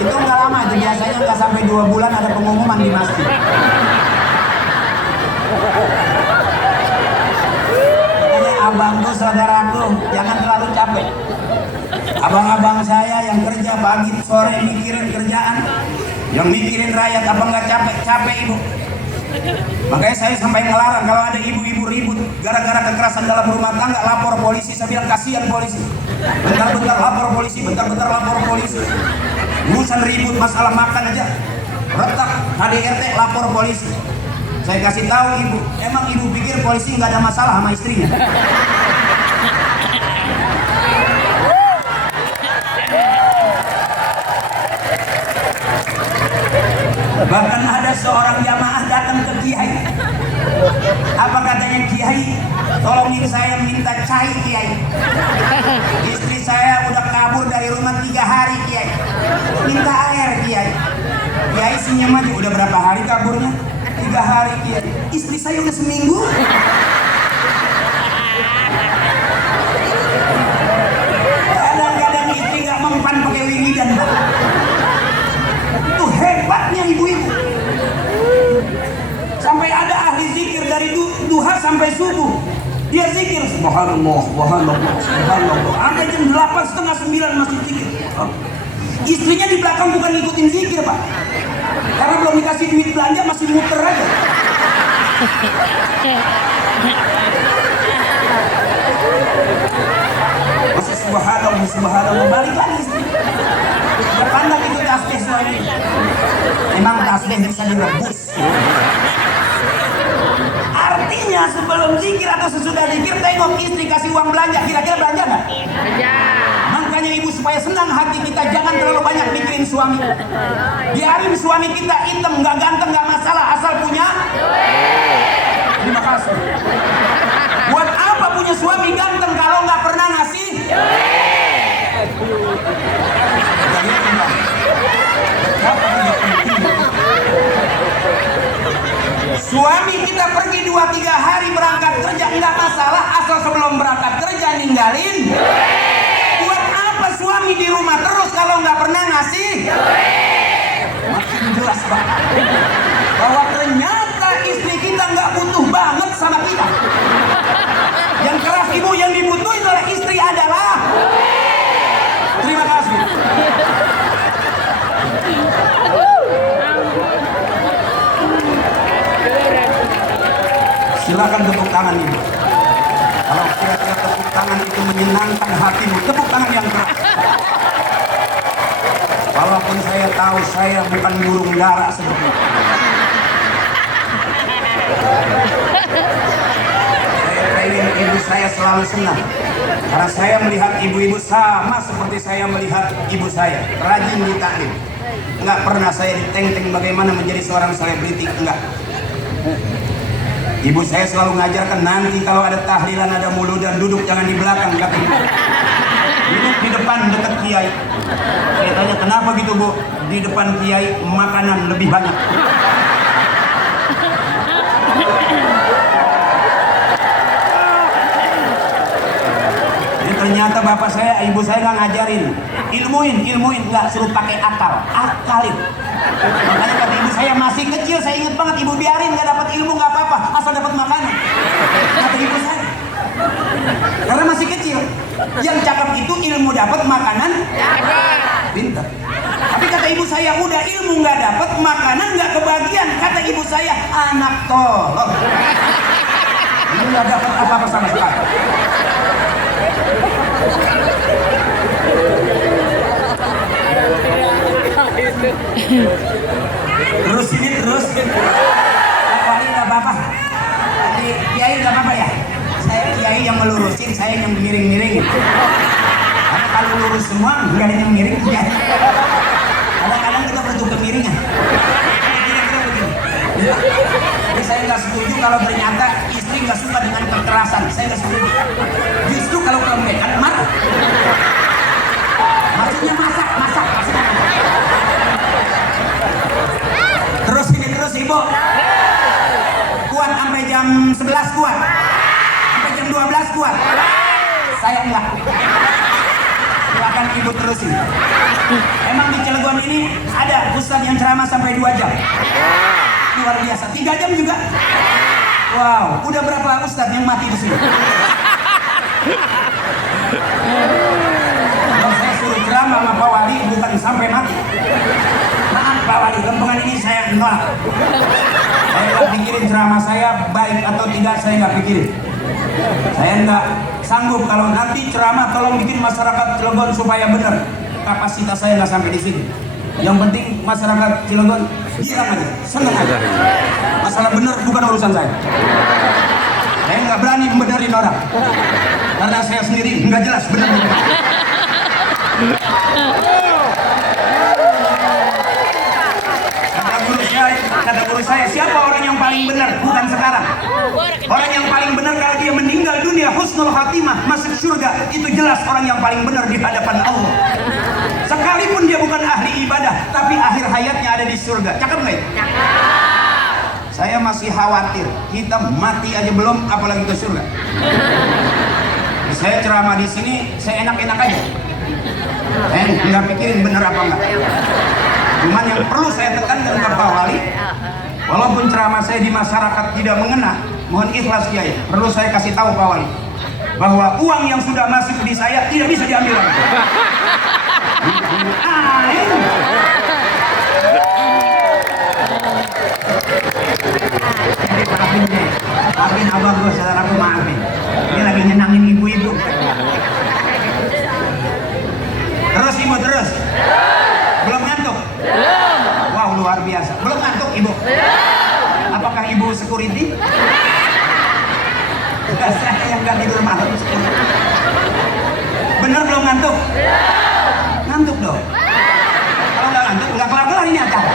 Itu nggak lama, itu biasanya nggak sampai 2 bulan ada pengumuman di masjid. Makanya abangku, saudaraku, jangan terlalu capek. Abang-abang saya yang kerja pagi sore mikirin kerjaan, yang mikirin rakyat, apa nggak capek ibu? Makanya saya sampai ngelarang kalau ada ibu-ibu ribut gara-gara kekerasan dalam rumah tangga, lapor polisi. Saya bilang kasihan polisi, bentar-bentar lapor polisi, bentar-bentar lapor polisi. Urusan ribut masalah makan aja retak, KDRT lapor polisi. Saya kasih tahu ibu, emang ibu pikir polisi nggak ada masalah sama istrinya? Bahkan ada seorang jamaah datang ke Kiai. Apa katanya Kiai? Tolongin saya minta cai Kiai. Istri saya udah kabur dari rumah 3 hari Kiai. Minta air Kiai. Kiai senyum aja. Udah berapa hari kaburnya? 3 hari Kiai. Istri saya udah seminggu. Kadang-kadang istri nggak mempan pakai wiridan. Itu hebatnya ibu-ibu. Sampai ada ahli zikir dari duha sampai subuh. Dia zikir subhanallah, subhanallah, subhanallah. Sampai jam 8:30, 9 masih zikir. Istrinya di belakang bukan ngikutin zikir, Pak. Karena belum dikasih duit belanja masih muter aja. Masih subhanallah, subhanallah, balik lagi istri. Dia pandang itu tasbih suami. Memang tasbih bisa direbus. Artinya sebelum zikir atau sesudah zikir tengok istri kasih uang belanja, kira-kira belanja nggak? Belanja. Makanya ibu supaya senang hati kita jangan terlalu banyak mikirin suami. Biarin suami kita hitam, nggak ganteng nggak masalah asal punya. Terima kasih. Buat apa punya suami ganteng kalau nggak pernah ngasih? Suami kita pergi 2-3 hari berangkat kerja nggak masalah asal sebelum berangkat kerja ninggalin. Buat apa suami di rumah terus kalau nggak pernah ngasih? Makin jelas Pak bahwa ternyata istri kita nggak butuh banget sama kita. Yang keras ibu yang dibutuhin oleh istri adalah. Terima kasih. Silakan tepuk tangan ini. Kalau kira-kira tepuk tangan itu menyenangkan hatimu, tepuk tangan yang keras. Walaupun saya tahu saya bukan burung dara seperti itu. Saya pengen ibu saya selalu senang. Karena saya melihat ibu-ibu sama seperti saya melihat ibu saya. Rajin di taklim. Enggak pernah saya diteng-teng bagaimana menjadi seorang selebriti, enggak. Ibu saya selalu mengajarkan nanti kalau ada tahlilan, ada muludan, duduk jangan di belakang, kata ibu. Duduk di depan dekat kiai. Saya tanya kenapa gitu Bu? Di depan kiai makanan lebih banyak. Jadi ternyata bapak saya, ibu saya nggak ngajarin, ilmuin, nggak suruh pakai akal, akalin. Makanya kata ibu saya masih kecil, saya ingat banget ibu biarin nggak dapat ilmu nggak apa-apa, asal dapat makanan. Kata ibu saya, karena masih kecil, yang cakep itu ilmu dapat makanan, pintar. Tapi kata ibu saya udah ilmu nggak dapat makanan nggak kebagian. Kata ibu saya anak tolong, ini nggak dapat apa-apa sama sekali. Terus ini terus Wali nggak apa-apa, Kiai nggak apa-apa ya. Saya Kiai yang melurusin, saya yang miring-miring. Karena kalau lurus semua nggak ada yang miring. Kadang-kadang kita butuh kemiringan. Kira-kira begini. Jadi saya nggak setuju kalau ternyata istri nggak suka dengan kekerasan. Saya nggak setuju. Justru kalau kelembekan marah. Maksudnya masak. Terus ini terus ibu. Kuat sampai jam 11 kuat. Sampai jam 12 kuat. Saya enggak. Silakan ibu terusin. Emang di Cilegon ini ada ustadz yang ceramah sampai 2 jam. Luar biasa. 3 jam juga. Wow, udah berapa ustadz yang mati di sini? Kalau saya suruh ceramah sama Pak Wali bukan sampai mati. Maaf Pak Wali, lempengan ini saya nolak. Saya nggak pikirin ceramah saya baik atau tidak, saya nggak pikirin. Saya nggak sanggup kalau nanti ceramah tolong bikin masyarakat Cilegon supaya benar. Kapasitas saya nggak sampai di sini. Yang penting masyarakat Cilegon bilang aja, seneng aja. Masalah benar bukan urusan saya. Saya nggak berani membenerin orang. Karena saya sendiri nggak jelas benar. Kata guru saya kata guru saya, siapa orang yang paling benar? Bukan sekarang. Orang yang paling benar kalau dia meninggal dunia husnul khatimah, masuk surga, itu jelas orang yang paling benar di hadapan Allah. Sekalipun dia bukan ahli ibadah, tapi akhir hayatnya ada di surga. Cakep nggak ya? Saya masih khawatir, kita mati aja belum, apalagi ke surga. Saya ceramah di sini, saya enak-enak aja. Saya nggak pikirin bener apa enggak. Cuman yang perlu saya tekankan ke Pak Wali, walaupun ceramah saya di masyarakat tidak mengena, mohon ikhlas Kiai. Perlu saya kasih tahu Pak Wali, bahwa uang yang sudah masuk di saya tidak bisa diambil lagi. Maafin abang gue, saudaraku maafin. Dia lagi nyenangin ibu-ibu. Terus ibu, terus. Belum ngantuk? Wow, luar biasa. Belum ngantuk ibu? Apakah ibu security? Saya yang gak tidur malam. Bener belum ngantuk? Ngantuk dong. Kalau nggak ngantuk, nggak kelar-kelar ini acara.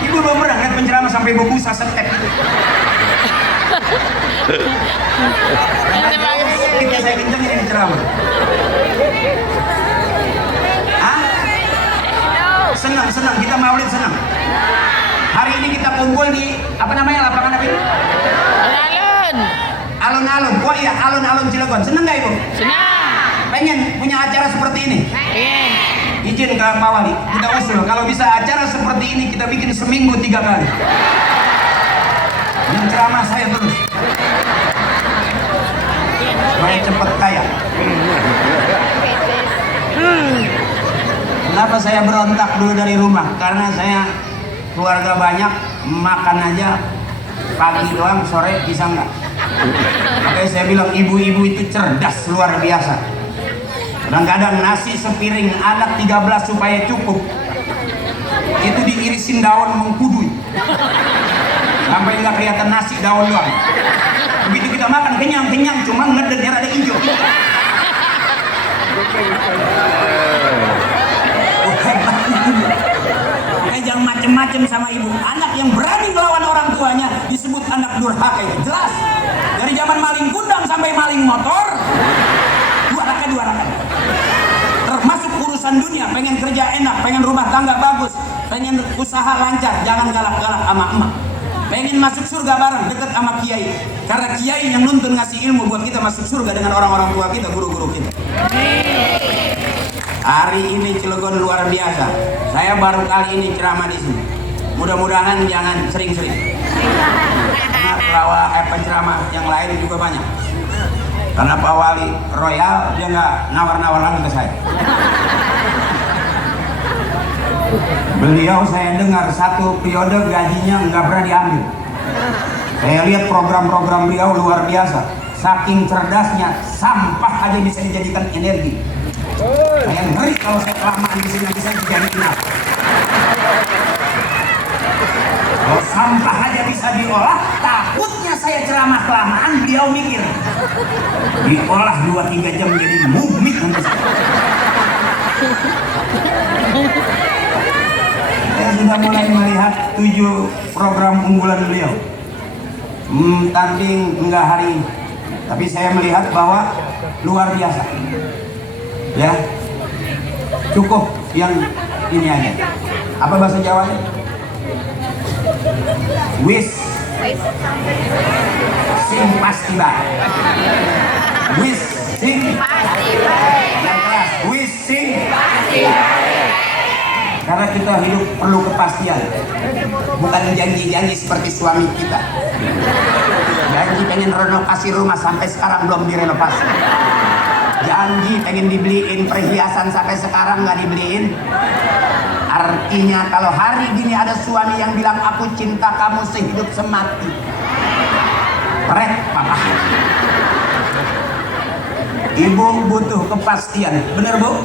Ibu belum pernah lihat penceramah sampai ibu busa setek. Kita saya kencengin ini ceramah. Hah? Senang, kita maulid senang. Hari ini kita kumpul di apa namanya lapangan apa ini? Alun-alun. Wah iya, alun-alun Cilegon. Senang nggak ibu? Senang. Pengen punya acara seperti ini? Pengen. Izin ke Pak Wali, kita usul kalau bisa acara seperti ini kita bikin seminggu 3 kali. Yang ceramah saya terus. Supaya cepet kaya. Kenapa saya berontak dulu dari rumah? Karena saya keluarga banyak, makan aja pagi doang, sore bisa nggak? Makanya saya bilang ibu-ibu itu cerdas luar biasa. Kadang-kadang nasi sepiring anak 13 supaya cukup, itu diirisin daun mengkudu sampai nggak kelihatan nasi, daun doang. Begitu kita makan kenyang-kenyang, cuma ngedenya ada hijau. Jangan macem-macem sama ibu. Anak yang berani melawan orang tuanya disebut anak durhaka, itu jelas. Dari zaman maling kundang sampai maling motor, dua raka. Termasuk urusan dunia, pengen kerja enak, pengen rumah tangga bagus, pengen usaha lancar, jangan galak-galak sama emak. Pengen masuk surga bareng, deket sama kiai. Karena kiai yang nuntun ngasih ilmu buat kita masuk surga dengan orang-orang tua kita, guru-guru kita. Hari ini Cilegon luar biasa. Saya baru kali ini ceramah di sini. Mudah-mudahan jangan sering-sering. Karena penceramah yang lain juga banyak. Karena Pak Wali Royal dia nggak nawar-nawar lagi ke saya. Beliau saya dengar satu periode gajinya nggak pernah diambil. Saya lihat program-program beliau luar biasa. Saking cerdasnya, sampah aja bisa dijadikan energi. Saya ngeri kalau saya kelamaan di sini bisa dijadikan apa. Kalau sampah aja bisa diolah, takutnya saya ceramah kelamaan, beliau mikir diolah 2-3 jam jadi mumik nanti. Saya sudah mulai melihat 7 program unggulan beliau. Tanding enggak hari ini, tapi saya melihat bahwa luar biasa. Ya, cukup yang ini aja. Apa bahasa Jawanya? Wis sing pasti bae. Wis sing pasti bae. Wis sing pasti bae. Karena kita hidup perlu kepastian, bukan janji-janji seperti suami kita. Janji pengen renovasi rumah sampai sekarang belum direnovasi. Janji pengen dibeliin perhiasan sampai sekarang nggak dibeliin. Artinya kalau hari gini ada suami yang bilang aku cinta kamu sehidup semati, rek papa. Ibu butuh kepastian, bener bu?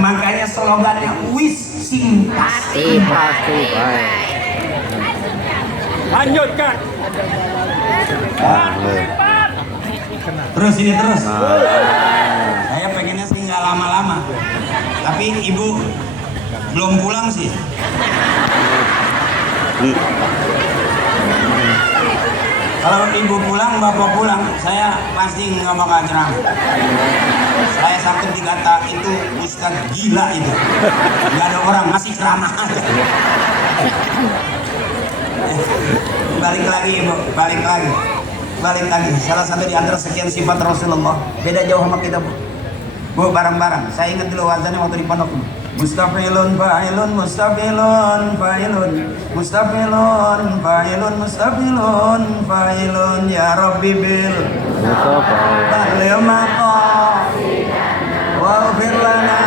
Makanya slogannya wis sing pasti baik. Lanjutkan. Terus ini terus. Saya pengennya sih nggak lama-lama, tapi ibu belum pulang sih. Kalau ibu pulang, bapak pulang, saya pasti nggak bakal ceramah. Saya sakit dikata itu ustaz gila itu. Nggak ada orang ngasih ceramah aja. Balik lagi ibu, balik lagi. Salah satu di antara sekian sifat Rasulullah. Beda jauh sama kita bu. Bu bareng-bareng. Saya ingat dulu wazannya waktu di pondok. Mustafilun fa'ilun mustafilun fa'ilun mustafilun fa'ilun mustafilun fa'ilun ya Rabbi bil balil maqam waghfir lana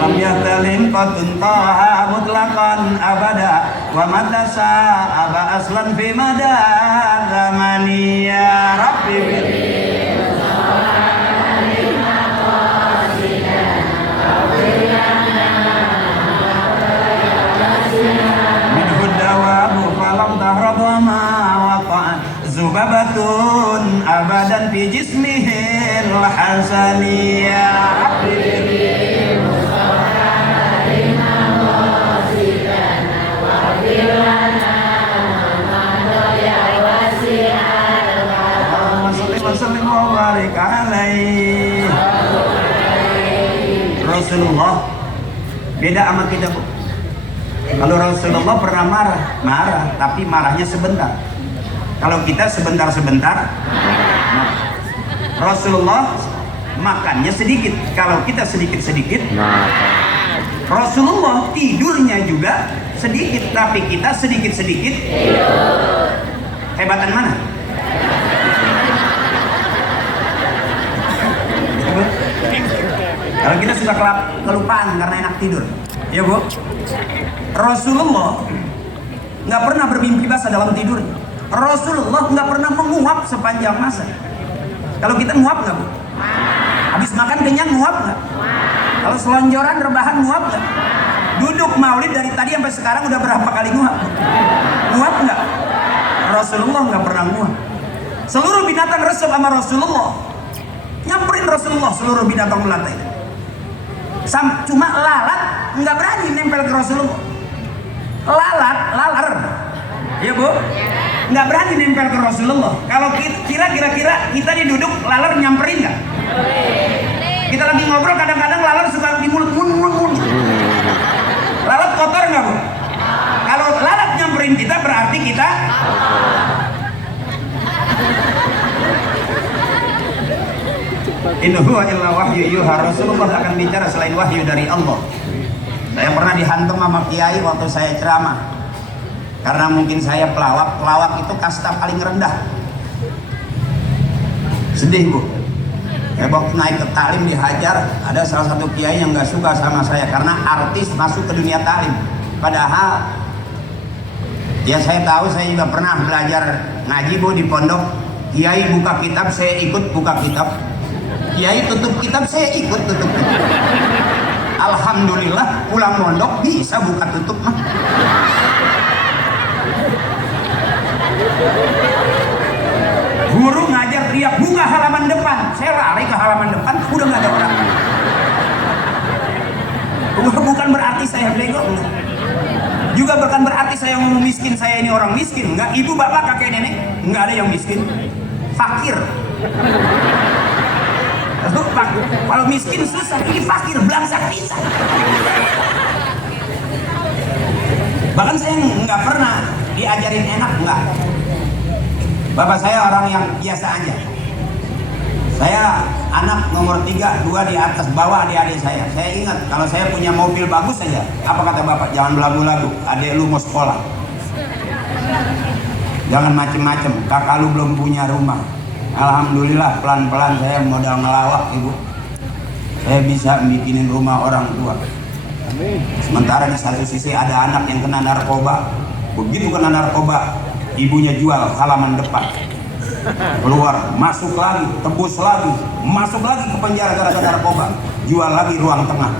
lam yahtalim qatun taha mutlaqan abada wa matasa aba aslan fi mada zamani ya Rabbi bil zubabatun abadan fi jismihil hasaniyya Rasulullah beda sama kita bu. Kalau Rasulullah pernah marah tapi marahnya sebentar. Kalau kita sebentar-sebentar, Rasulullah makannya sedikit. Kalau kita sedikit-sedikit, Rasulullah tidurnya juga sedikit, tapi kita sedikit-sedikit. Hebatan mana? Kalau kita suka kelupaan karena enak tidur, ya bu. Rasulullah nggak pernah bermimpi basah dalam tidur. Rasulullah nggak pernah menguap sepanjang masa. Kalau kita nguap nggak bu? Habis makan kenyang nguap nggak? Kalau selonjoran rebahan nguap nggak? Duduk maulid dari tadi sampai sekarang udah berapa kali nguap? Nguap nggak? Rasulullah nggak pernah nguap. Seluruh binatang resep sama Rasulullah, nyamperin Rasulullah seluruh binatang melata itu. Cuma lalat nggak berani nempel ke Rasulullah. Lalar, ya bu? Nggak berani nempel ke Rasulullah. Kalau kira-kira kita duduk lalar nyamperin nggak? Kita lagi ngobrol kadang-kadang lalar suka di mulut mun. Lalat kotor nggak bu? Kalau lalat nyamperin kita berarti kita in huwa illa wahyu yuha. Rasulullah akan bicara selain wahyu dari Allah. Saya pernah dihantam sama kiai waktu saya ceramah. Karena mungkin saya pelawak itu kasta paling rendah. Sedih bu. Waktu naik ke talim dihajar, ada salah satu kiai yang nggak suka sama saya karena artis masuk ke dunia talim. Padahal ya saya tahu, saya juga pernah belajar ngaji bu di pondok. Kiai buka kitab, saya ikut buka kitab. Kiai tutup kitab, saya ikut tutup kitab. Alhamdulillah pulang pondok bisa buka tutup mah. Guru ngajar teriak buka halaman depan, saya lari ke halaman depan, udah nggak ada orang. Bukan berarti saya bego, enggak. Juga bukan berarti saya ngomong miskin, saya ini orang miskin, enggak. Ibu bapak kakek nenek nggak ada yang miskin, fakir. Kalau miskin susah, ini fakir belangsak bisa. Bahkan saya nggak pernah diajarin enak, enggak. Bapak saya orang yang biasa aja. Saya anak nomor 3, 2 di atas, bawah adik-adik saya. Saya ingat kalau saya punya mobil bagus saja, apa kata bapak? Jangan belagu-lagu, adik lu mau sekolah. Jangan macem-macem, kakak lu belum punya rumah. Alhamdulillah pelan-pelan saya modal ngelawak ibu. Saya bisa bikinin rumah orang tua. Sementara di satu sisi ada anak yang kena narkoba. Begitu kena narkoba, ibunya jual halaman depan. Keluar, masuk lagi, tebus lagi, masuk lagi ke penjara gara-gara narkoba. Jual lagi ruang tengah.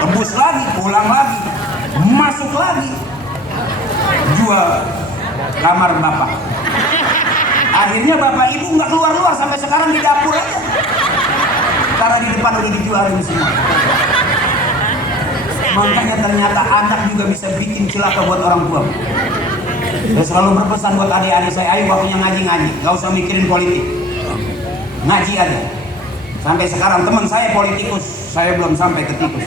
Tebus lagi, pulang lagi, masuk lagi. Jual kamar bapak. Akhirnya bapak ibu nggak keluar-luar sampai sekarang di dapur aja. Karena di depan udah dijualin semua. Makanya ternyata anak juga bisa bikin celaka buat orang tua. Saya selalu berpesan buat adik-adik saya, ayo waktunya ngaji-ngaji, gak usah mikirin politik, ngaji aja. Sampai sekarang teman saya politikus, saya belum sampai ke tikus.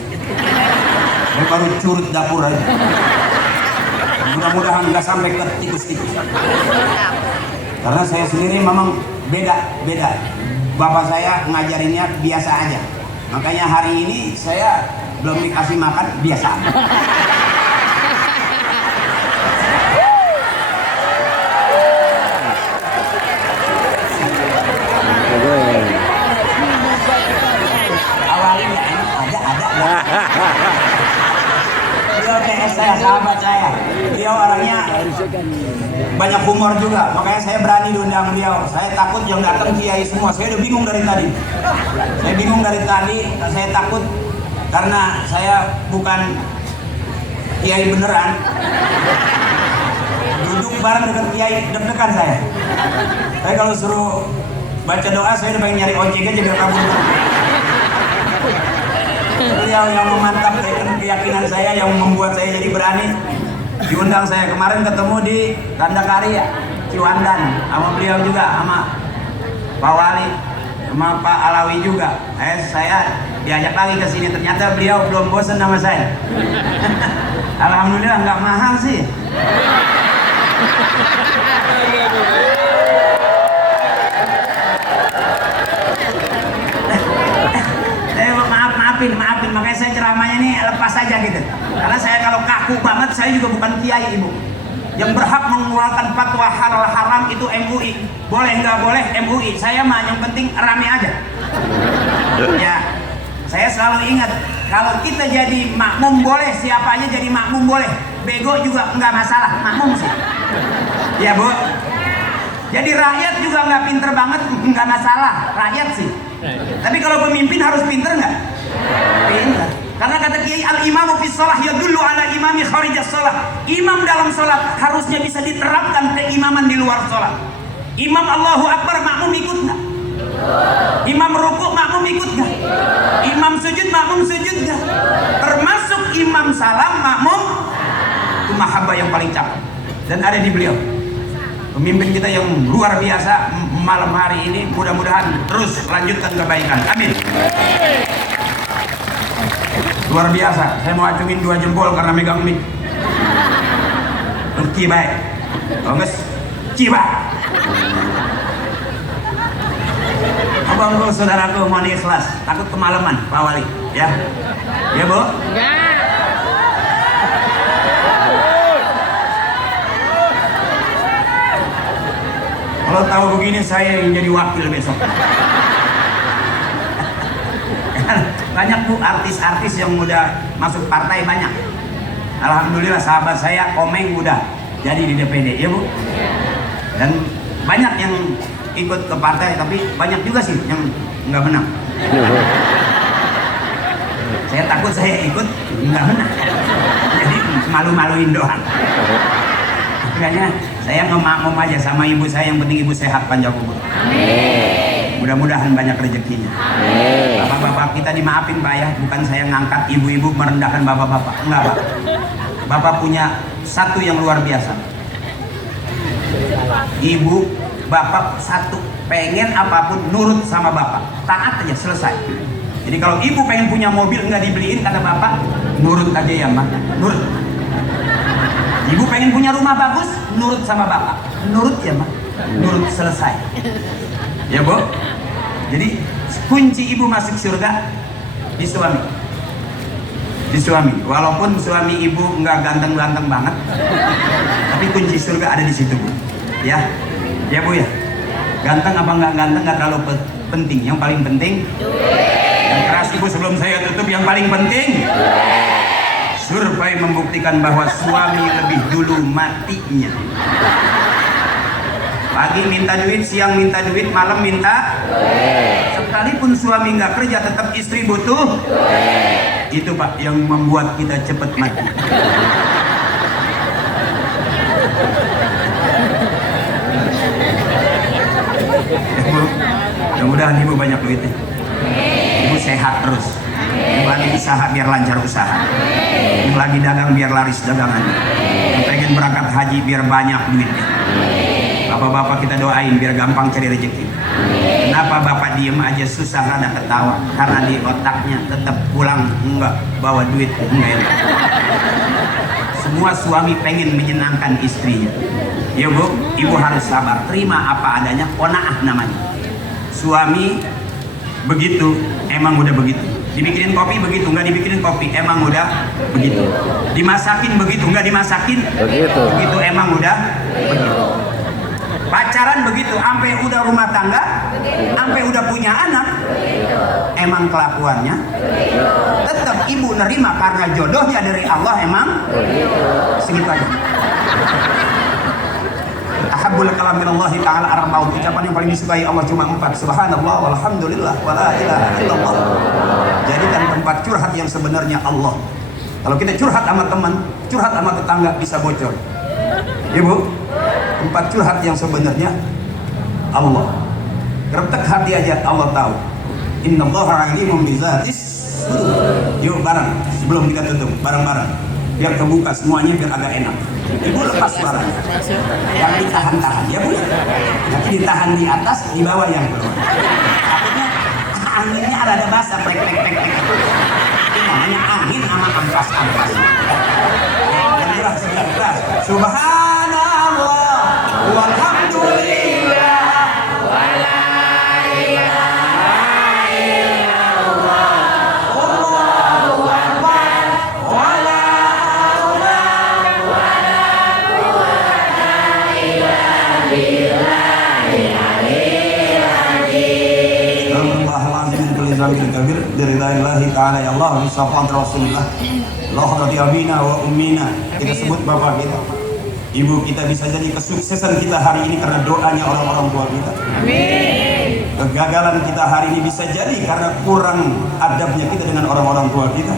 Saya baru curut dapur aja. Mudah-mudahan gak sampai ke tikus-tikus. Karena saya sendiri memang beda. Bapak saya ngajarinnya biasa aja. Makanya hari ini saya belum dikasih makan biasa. Awalnya ada. Beliau TS saya, sahabat saya. Beliau orangnya banyak humor juga, makanya saya berani diundang beliau. Saya takut yang datang kiai semua. Saya udah bingung dari tadi. Saya takut karena saya bukan kiai beneran. Duduk bareng dengan kiai deg-degan saya. Saya kalau suruh baca doa, saya udah pengen nyari ojek aja biar kabur. Beliau yang memantapkan keyakinan saya, yang membuat saya jadi berani. Diundang saya kemarin ketemu di Tandakarya, Ciwandan, sama beliau juga, sama Pak Wali, sama Pak Alawi juga. Saya diajak lagi ke sini, ternyata beliau belum bosan sama saya. Alhamdulillah nggak mahal sih. Maafin, makanya saya ceramahnya nih lepas aja gitu. Karena saya kalau kaku banget, saya juga bukan kiai, Ibu. Yang berhak mengeluarkan fatwa halal haram itu MUI. Boleh nggak boleh MUI. Saya mah yang penting rame aja. Ya, saya selalu ingat kalau kita jadi makmum boleh, siapa aja jadi makmum boleh. Bego juga nggak masalah, makmum sih. Ya Bu. Jadi rakyat juga nggak pinter banget, nggak masalah, rakyat sih. Tapi kalau pemimpin harus pinter nggak? Pinter. Karena kata Kiai, al-imamu fi shalah yadullu ala imami kharijas shalah. Imam dalam sholat harusnya bisa diterapkan keimaman di luar sholat. Imam Allahu Akbar, makmum ikut nggak? Imam rukuk, makmum ikut nggak? Imam sujud, makmum sujud nggak? Termasuk imam salam, makmum. Itu mahabbah yang paling cakep. Dan ada di beliau. Pemimpin kita yang luar biasa malam hari ini, mudah-mudahan terus lanjutkan kebaikan. Amin. Luar biasa. Saya mau acungin 2 jempol karena megang mic. Cibai. Bagus. Cibai. Abangku, saudaraku, mohon ikhlas. Takut kemalaman, Pak Wali. Ya. Ya, Bu? Enggak. Kalau tahu begini saya yang jadi wakil besok. Banyak Bu artis-artis yang udah masuk partai, banyak. Alhamdulillah sahabat saya Komeng udah jadi di DPD, ya Bu. Dan banyak yang ikut ke partai, tapi banyak juga sih yang nggak menang. Saya takut saya ikut nggak menang, jadi malu-maluin doang. Makanya saya ngemakmum aja sama ibu saya, yang penting ibu sehat, panjang umur. Mudah-mudahan banyak rezekinya. Bapak-bapak kita dimaafin Pak ya, bukan saya ngangkat ibu-ibu merendahkan bapak-bapak, enggak Pak. Bapak punya satu yang luar biasa. Ibu, bapak satu, pengen apapun nurut sama bapak, taat aja selesai. Jadi kalau ibu pengen punya mobil nggak dibeliin, kata bapak, nurut aja ya Mak, nurut. Ibu pengen punya rumah bagus, nurut sama bapak, nurut ya Mak, nurut, selesai. Ya Bu. Jadi kunci ibu masuk surga di suami. Di suami. Walaupun suami ibu nggak ganteng-ganteng banget, tapi kunci surga ada di situ Bu. Ya. Ya Bu ya. Ganteng apa nggak ganteng nggak terlalu penting. Yang paling penting, yang keras ibu sebelum saya tutup, yang paling penting, survei membuktikan bahwa suami lebih dulu matinya. Pagi minta duit, siang minta duit, malam minta. Sekalipun suami nggak kerja, tetap istri butuh. Itu Pak yang membuat kita cepat mati. Mudah-mudahan ibu banyak duitnya. sehat terus. Yang lagi usaha biar lancar usaha. Yang lagi dagang biar laris dagangannya. Yang pengen berangkat haji biar banyak duitnya. Bapak-bapak kita doain biar gampang cari rezeki. Kenapa bapak diem aja susah rada ketawa? Karena di otaknya tetap pulang enggak bawa duit enggak. Semua suami pengen menyenangkan istrinya. Ya bu, ibu harus sabar, terima apa adanya, qanaah namanya. Suami begitu, emang udah begitu. Dibikinin kopi begitu, nggak dibikinin kopi, emang udah begitu. Dimasakin begitu, nggak dimasakin begitu, emang udah begitu. Pacaran begitu, sampai udah rumah tangga, sampai udah punya anak, emang kelakuannya tetap ibu nerima karena jodohnya dari Allah, emang segitu aja. Ahabbul kalam minallahi ta'ala arba'un, ucapan yang paling disukai Allah cuma 4, subhanallah walhamdulillah wala ilaha illallah. Jadikan tempat curhat yang sebenarnya Allah. Kalau kita curhat sama teman, curhat sama tetangga bisa bocor. Ibu, tempat curhat yang sebenarnya Allah. Gertek hati aja Allah tahu. Innallaha alimun bizatis sudur. Yuk bareng, sebelum kita tutup bareng-bareng. Biar terbuka semuanya biar agak enak. Ibu lepas barang. Yang ditahan-tahan ya bu. Tapi ditahan di atas, di bawah yang bawah. Takutnya anginnya ada basah, plek. Itu namanya angin sama ampas-ampas. Subhanallah walhamdulillah wala ilaha illallah Allahu akbar wala haula wala quwwata illa billahil aliyyil azim. Alhamdulillah min kulli dzambin kabir biridaillahi ta'ala ya Allah bi syafa'ati Rasulillah. Allah radhiyallahu wa ummina. Kita sebut bapak kita, ibu kita, bisa jadi kesuksesan kita hari ini karena doanya orang-orang tua kita. Amin. Kegagalan kita hari ini bisa jadi karena kurang adabnya kita dengan orang-orang tua kita.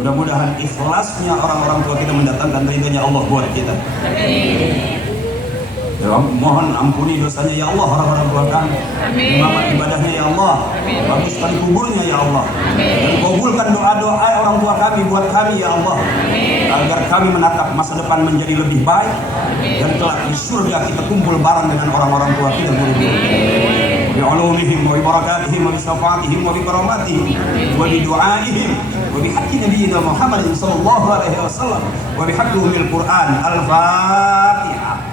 Mudah-mudahan ikhlasnya orang-orang tua kita mendatangkan ridhonya Allah buat kita. Amin. Ya, mohon ampuni dosanya ya Allah orang-orang tua kami. Selamat ibadahnya ya Allah. Bagus sekali kuburnya ya Allah. Dan kabulkan doa-doa orang tua kami buat kami ya Allah. Agar kami menatap masa depan menjadi lebih baik. Dan kelak di surga kita kumpul bareng dengan orang-orang tua kita guru-guru. Bi ulumihim wa bi barakatihim wa bi syafaatihim wa bi karamatihim wa bi du'aihim wa bi haqqi nabiyyina Muhammadin sallallahu alaihi wasallam wa bi haqqil Qur'an. Al-Fatihah.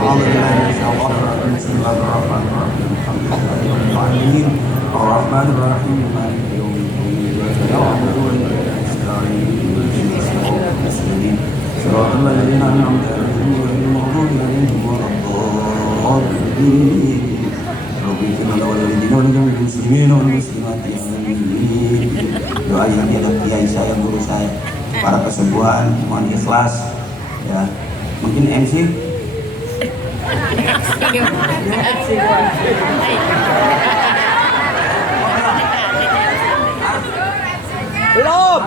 Bismillahirrahmanirrahim. Ar-Rahmanir-Rahim. Maliki yaumiddin. Na'budu wa nasta'in. Shiratal ladzina an'amta 'alaihim ghairil maghdubi 'alaihim waladdallin. Rabbana la walidina wa lil muslimina wal muslimati. Doa yang ada kiai saya, guru saya, para kesembuhan, mohon ikhlas ya. Mungkin MC belum.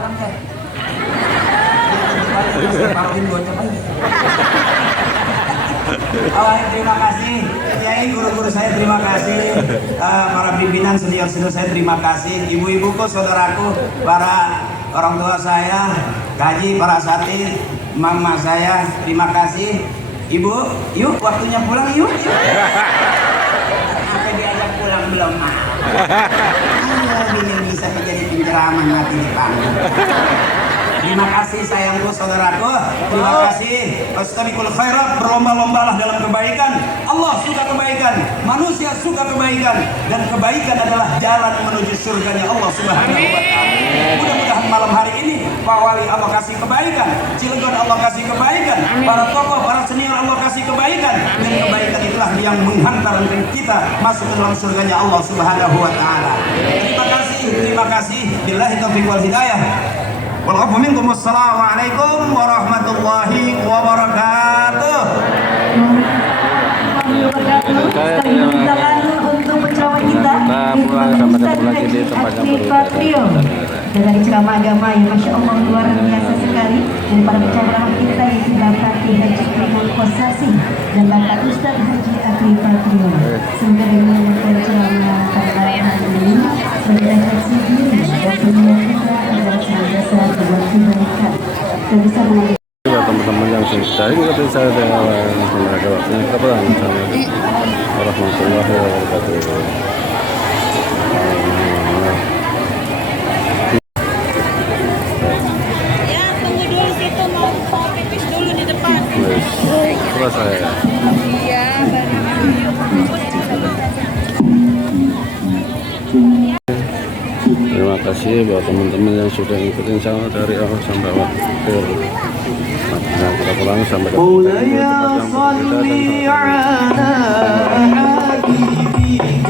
Terima kasih Kiai, guru-guru saya terima kasih, para pimpinan senior-senior saya terima kasih, ibu-ibuku, saudaraku, para orang tua saya, Kaji, para asatidz, mama saya, terima kasih. Ibu, yuk waktunya pulang yuk. Sampai diajak pulang belum mau. Ini bisa menjadi penceramah mati di panggung. Terima kasih sayangku, saudaraku. Terima kasih. Fastabiqul khairat, berlomba-lombalah dalam kebaikan. Allah suka kebaikan, manusia suka kebaikan, dan kebaikan adalah jalan menuju surganya Allah Subhanahu wa taala. Mudah-mudahan malam hari ini Pak Wali Allah kasih kebaikan, Cilegon Allah kasih kebaikan, para tokoh, para senior Allah kasih kebaikan, dan kebaikan itulah yang menghantar kita masuk ke dalam surganya Allah Subhanahu wa taala. Terima kasih. Billahi taufiq wal hidayah. Walafu minkum. Wassalamualaikum warahmatullahi wabarakatuh. Untuk penceramah kita dari ceramah agama yang Masya Allah luar biasa sekali, dan para penceramah kita yang Bapak Haji Imam Kosasi dan Bapak Ustaz Haji Akli Patrio. Semoga dengan ceramah pada hari ini merefleksi diri dan dunia kita adalah senantiasa berbuat kebaikan dan bisa mengambil Ya teman-teman yang sudah ikuti saya dengan tenaga waktunya kita warahmatullahi wabarakatuh. Ya, tunggu dulu situ mau pipis dulu di depan. Selesai. Iya, Terima kasih buat teman-teman yang sudah ngikutin saya dari awal sampai akhir. Nah, kita pulang sampai ke مولاي صل على حبيبك